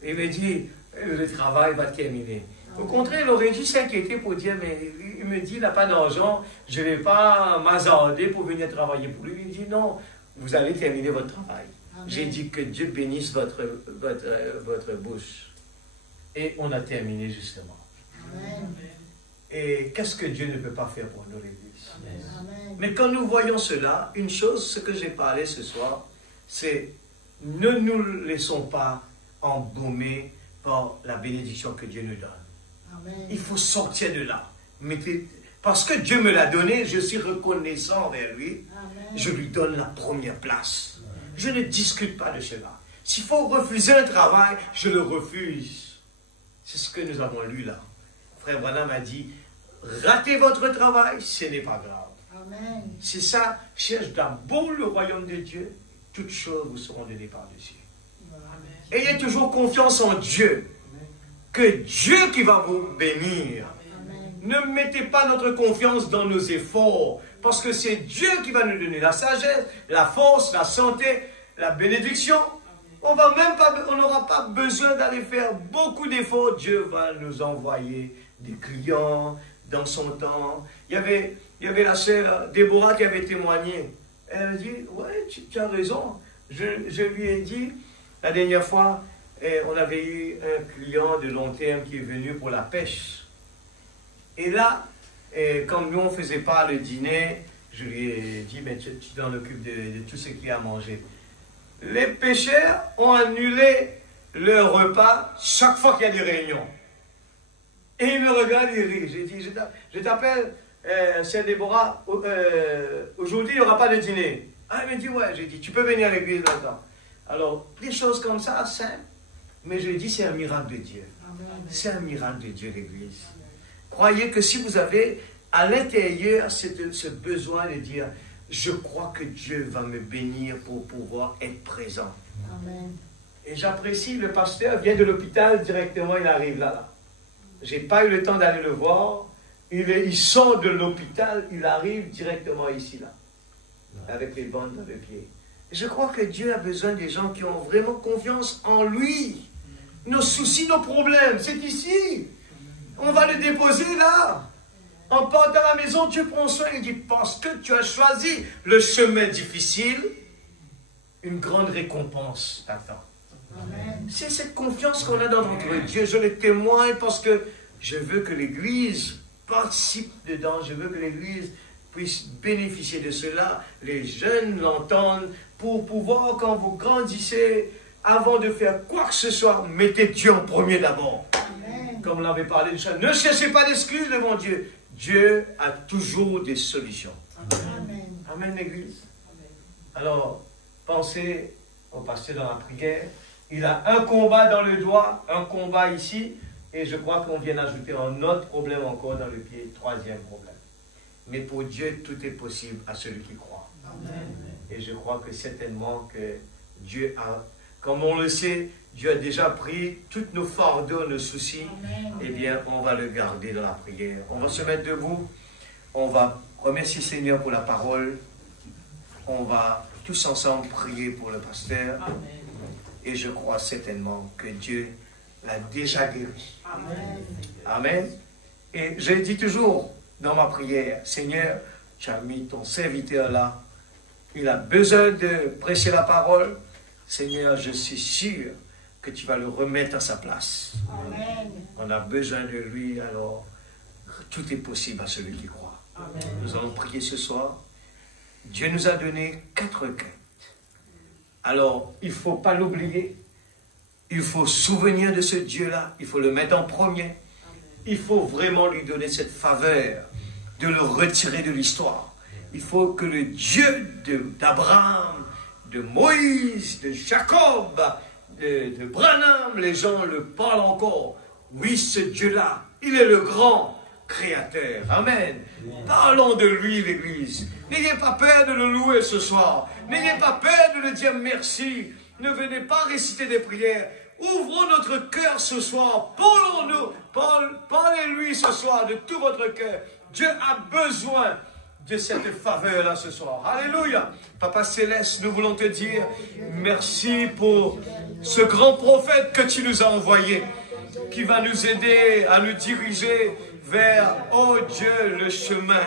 Il me dit, le travail va terminer. Au contraire, il aurait dû s'inquiéter pour dire, mais il me dit, il n'a pas d'argent, je ne vais pas m'hasarder pour venir travailler pour lui. Il me dit, non, vous allez terminer votre travail. J'ai dit que Dieu bénisse votre bouche. Et on a terminé justement. Amen. Et qu'est-ce que Dieu ne peut pas faire pour nous, l'Église? Mais quand nous voyons cela, une chose, ce que j'ai parlé ce soir, c'est ne nous laissons pas embaumer par la bénédiction que Dieu nous donne. Amen. Il faut sortir de là. Parce que Dieu me l'a donné, je suis reconnaissant envers lui. Amen. Je lui donne la première place. Amen. Je ne discute pas de cela. S'il faut refuser un travail, je le refuse. C'est ce que nous avons lu là. Frère Branham a dit, ratez votre travail, ce n'est pas grave. C'est ça, cherche d'abord le royaume de Dieu, toutes choses vous seront données par-dessus. Ayez toujours confiance en Dieu, que Dieu qui va vous bénir. Amen. Ne mettez pas notre confiance dans nos efforts, parce que c'est Dieu qui va nous donner la sagesse, la force, la santé, la bénédiction. On n'aura pas besoin d'aller faire beaucoup d'efforts. Dieu va nous envoyer des clients dans son temps. Il y avait la sœur Déborah qui avait témoigné. Elle a dit, ouais, tu as raison. Je lui ai dit, la dernière fois, on avait eu un client de long terme qui est venu pour la pêche. Et là, comme nous, on ne faisait pas le dîner, je lui ai dit, mais tu t'en occupes de tout ce qu'il y a à manger. Les pêcheurs ont annulé leur repas chaque fois qu'il y a des réunions. Et il me regarde et il rit. J'ai dit, je t'appelle, c'est Déborah, aujourd'hui il n'y aura pas de dîner. Ah, il me dit, ouais, j'ai dit, tu peux venir à l'église là-dedans. Alors, des choses comme ça, simples, mais je lui ai dit, c'est un miracle de Dieu. C'est un miracle de Dieu, l'église. Croyez que si vous avez à l'intérieur ce besoin de dire, je crois que Dieu va me bénir pour pouvoir être présent. Amen. Et j'apprécie, le pasteur vient de l'hôpital directement, il arrive là. Je n'ai pas eu le temps d'aller le voir. Il sort de l'hôpital, il arrive directement ici, là. Avec les bandes dans le pied. Je crois que Dieu a besoin des gens qui ont vraiment confiance en lui. Nos soucis, nos problèmes, c'est ici. On va le déposer là. En partant à la maison, Dieu prend soin et dit, parce que tu as choisi le chemin difficile, une grande récompense t'attend. C'est cette confiance qu'on a dans notre Dieu. Je le témoigne parce que je veux que l'Église participe dedans. Je veux que l'Église puisse bénéficier de cela. Les jeunes l'entendent pour pouvoir, quand vous grandissez, avant de faire quoi que ce soit, mettez Dieu en premier d'abord. Comme l'avait parlé de ça. Ne cherchez pas d'excuses devant Dieu. Dieu a toujours des solutions. Amen. Amen, l'Église. Alors, pensez au pasteur dans la prière. Il a un combat dans le doigt, un combat ici, et je crois qu'on vient d'ajouter un autre problème encore dans le pied, troisième problème. Mais pour Dieu, tout est possible à celui qui croit. Amen. Et je crois que certainement que Dieu a, comme on le sait, Dieu a déjà pris tous nos fardeaux, nos soucis. Amen. Eh bien, on va le garder dans la prière. On va se mettre debout, on va remercier le Seigneur pour la parole, on va tous ensemble prier pour le pasteur. Amen. Et je crois certainement que Dieu l'a déjà guéri. Amen. Amen. Et je dis toujours dans ma prière, Seigneur, tu as mis ton serviteur là. Il a besoin de prêcher la parole. Seigneur, je suis sûr que tu vas le remettre à sa place. Amen. On a besoin de lui, alors tout est possible à celui qui croit. Amen. Nous allons prier ce soir. Dieu nous a donné 4 quêtes. Alors, il ne faut pas l'oublier. Il faut se souvenir de ce Dieu-là. Il faut le mettre en premier. Il faut vraiment lui donner cette faveur de le retirer de l'histoire. Il faut que le Dieu d'Abraham, de Moïse, de Jacob, de Branham, les gens le parlent encore. Oui, ce Dieu-là, il est le grand créateur. Amen. Parlons de lui, l'Église. N'ayez pas peur de le louer ce soir. N'ayez pas peur de le dire merci. Ne venez pas réciter des prières. Ouvrons notre cœur ce soir. Parlons-nous. Parlez-lui ce soir de tout votre cœur. Dieu a besoin de cette faveur-là ce soir. Alléluia. Papa Céleste, nous voulons te dire merci pour ce grand prophète que tu nous as envoyé, qui va nous aider à nous diriger vers, oh Dieu, le chemin,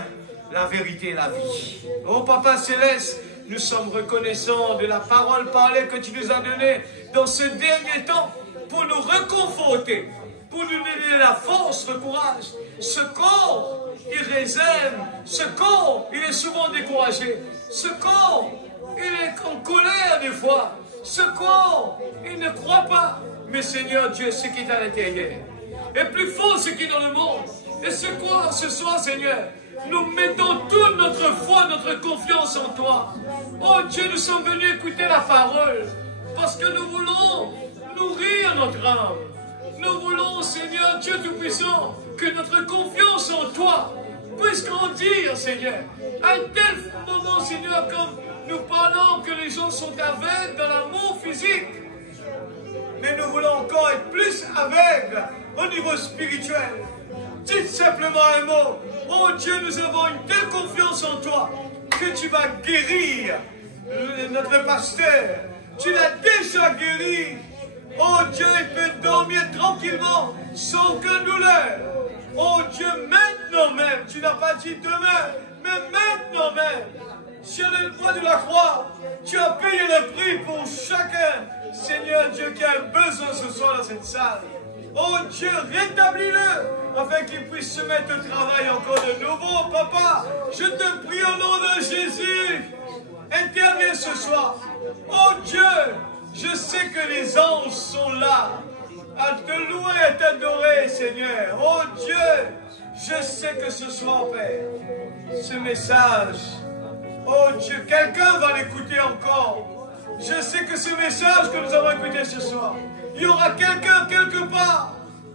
la vérité et la vie. Oh Papa Céleste, nous sommes reconnaissants de la parole parlée que tu nous as donnée dans ce dernier temps pour nous réconforter, pour nous donner la force, le courage. Ce corps, il réserve. Ce corps, il est souvent découragé. Ce corps, il est en colère des fois. Ce corps, il ne croit pas. Mais Seigneur Dieu, ce qui est à l'intérieur est plus fort ce qui est dans le monde. Et ce soir, Seigneur, nous mettons toute notre foi, notre confiance en toi. Oh Dieu, nous sommes venus écouter la parole parce que nous voulons nourrir notre âme. Nous voulons, Seigneur Dieu Tout-Puissant, que notre confiance en toi puisse grandir, Seigneur. À un tel moment, Seigneur, comme nous parlons que les gens sont aveugles dans l'amour physique, mais nous voulons encore être plus aveugles au niveau spirituel. Dites simplement un mot. Oh Dieu, nous avons une telle confiance en toi que tu vas guérir notre pasteur. Tu l'as déjà guéri. Oh Dieu, il peut dormir tranquillement sans aucune douleur. Oh Dieu, maintenant même, tu n'as pas dit demain, mais maintenant même, sur le bois de la croix, tu as payé le prix pour chacun. Seigneur Dieu, qui a besoin ce soir dans cette salle. Oh Dieu, rétablis-le, afin qu'il puisse se mettre au travail encore de nouveau. Papa, je te prie au nom de Jésus, interviens ce soir. Oh Dieu, je sais que les anges sont là, à te louer et t'adorer, Seigneur. Oh Dieu, je sais que ce soir, Père, ce message, oh Dieu, quelqu'un va l'écouter encore. Je sais que ce message que nous avons écouté ce soir, il y aura quelqu'un quelque part,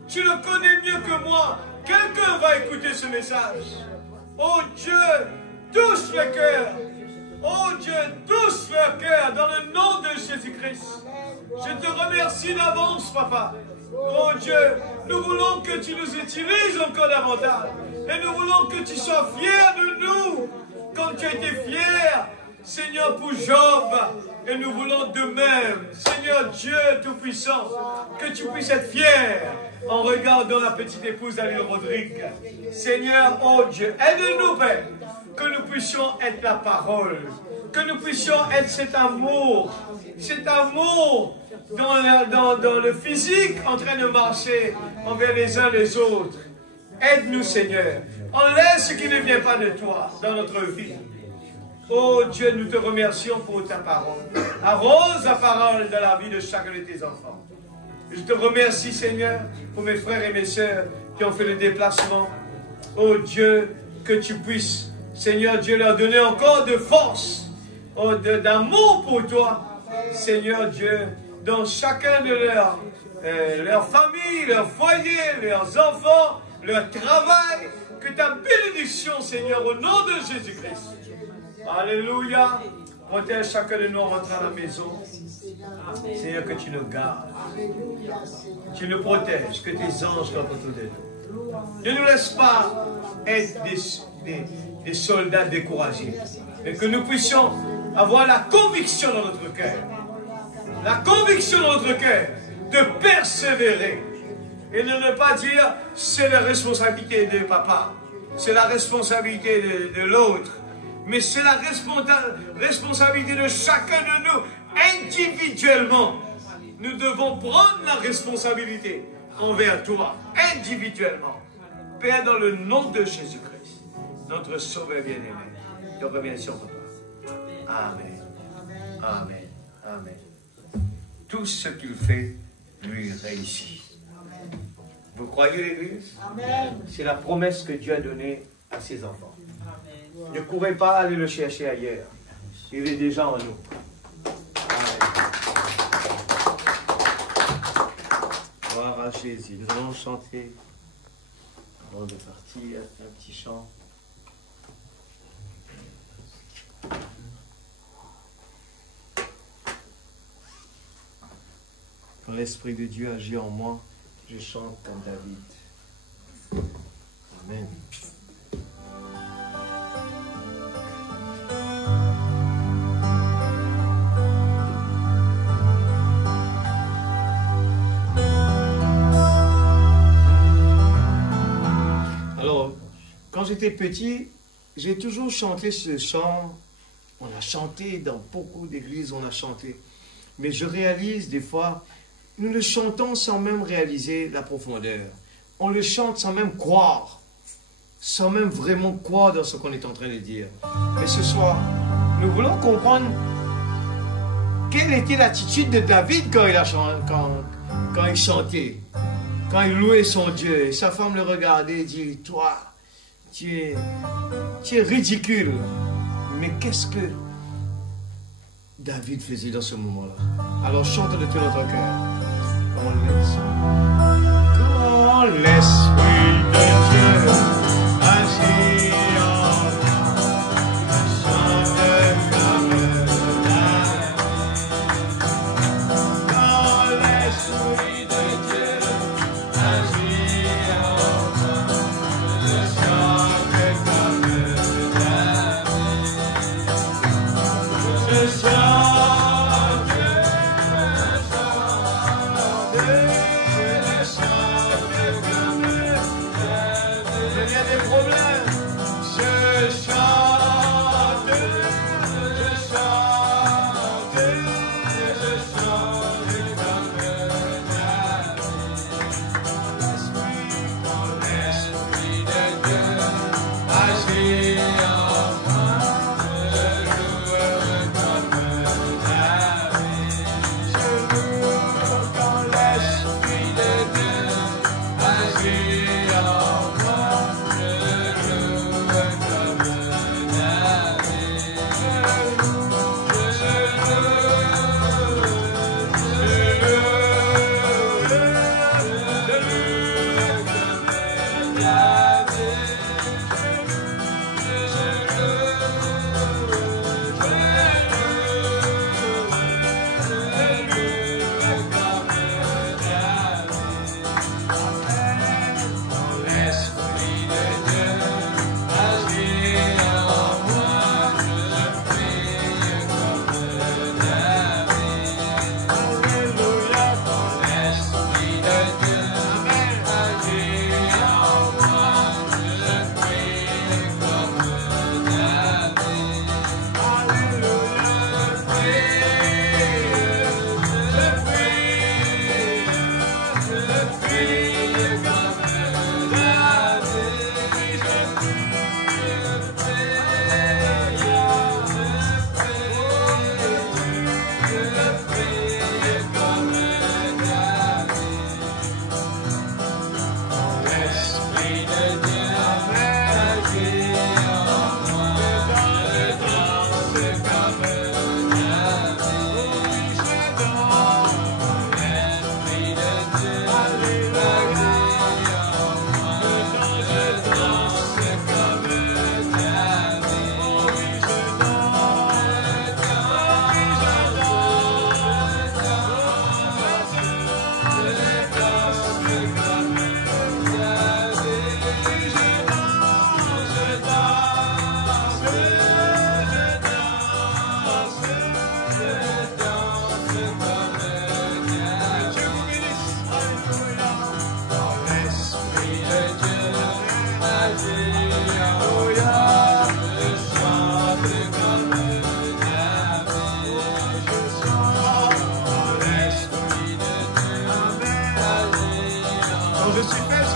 tu le connais mieux que moi, quelqu'un va écouter ce message. Oh Dieu, touche le cœur. Oh Dieu, touche le cœur dans le nom de Jésus-Christ. Je te remercie d'avance, Papa. Oh Dieu, nous voulons que tu nous utilises encore davantage. Et nous voulons que tu sois fier de nous, comme tu as été fier Seigneur, pour Job, et nous voulons de même, Seigneur Dieu Tout-Puissant, que tu puisses être fier en regardant la petite épouse d'Alil Rodrigue. Seigneur, oh Dieu, aide-nous, Père, que nous puissions être la parole, que nous puissions être cet amour dans le physique, en train de marcher envers les uns les autres. Aide-nous, Seigneur. Enlève ce qui ne vient pas de toi dans notre vie. Oh Dieu, nous te remercions pour ta parole. Arrose la parole dans la vie de chacun de tes enfants. Je te remercie, Seigneur, pour mes frères et mes sœurs qui ont fait le déplacement. Oh Dieu, que tu puisses, Seigneur Dieu, leur donner encore de force, d'amour pour toi, Seigneur Dieu, dans chacun de leur famille, leur foyer, leurs enfants, leur travail. Que ta bénédiction, Seigneur, au nom de Jésus-Christ. Alléluia. Protège chacun de nous en rentrant à la maison. Seigneur, que tu nous gardes. Tu nous protèges. Que tes anges soient autour de nous. Ne nous laisse pas être des soldats découragés. Mais que nous puissions avoir la conviction dans notre cœur. La conviction dans notre cœur de persévérer. Et de ne pas dire, c'est la responsabilité de papa. C'est la responsabilité de l'autre. Mais c'est la responsabilité de chacun de nous, individuellement. Nous devons prendre la responsabilité envers toi, individuellement. Père, dans le nom de Jésus-Christ, notre Sauveur bien-aimé, te remercions, papa. Amen. Amen. Amen. Tout ce qu'il fait, lui réussit. Vous croyez l'Église? C'est la promesse que Dieu a donnée à ses enfants. Amen. Ne courez pas aller le chercher ailleurs. Il est déjà en nous. Amen. Gloire à Jésus. Nous allons chanter, avant de partir, un petit chant. Quand l'Esprit de Dieu agit en moi, je chante comme David. Amen. Alors, quand j'étais petit, j'ai toujours chanté ce chant. On a chanté dans beaucoup d'églises, on a chanté. Mais je réalise des fois, nous le chantons sans même réaliser la profondeur. On le chante sans même croire. Sans même vraiment croire dans ce qu'on est en train de dire. Mais ce soir, nous voulons comprendre quelle était l'attitude de David quand il chantait. Quand il louait son Dieu. Et sa femme le regardait et dit, toi, tu es ridicule. Mais qu'est-ce que David faisait dans ce moment-là? Alors chante de tout notre cœur. Quand l'Esprit de Dieu agit en moi, chante comme David. Quand l'Esprit de Dieu agit en moi, chante comme David. Je chante. Yes. Je suis fait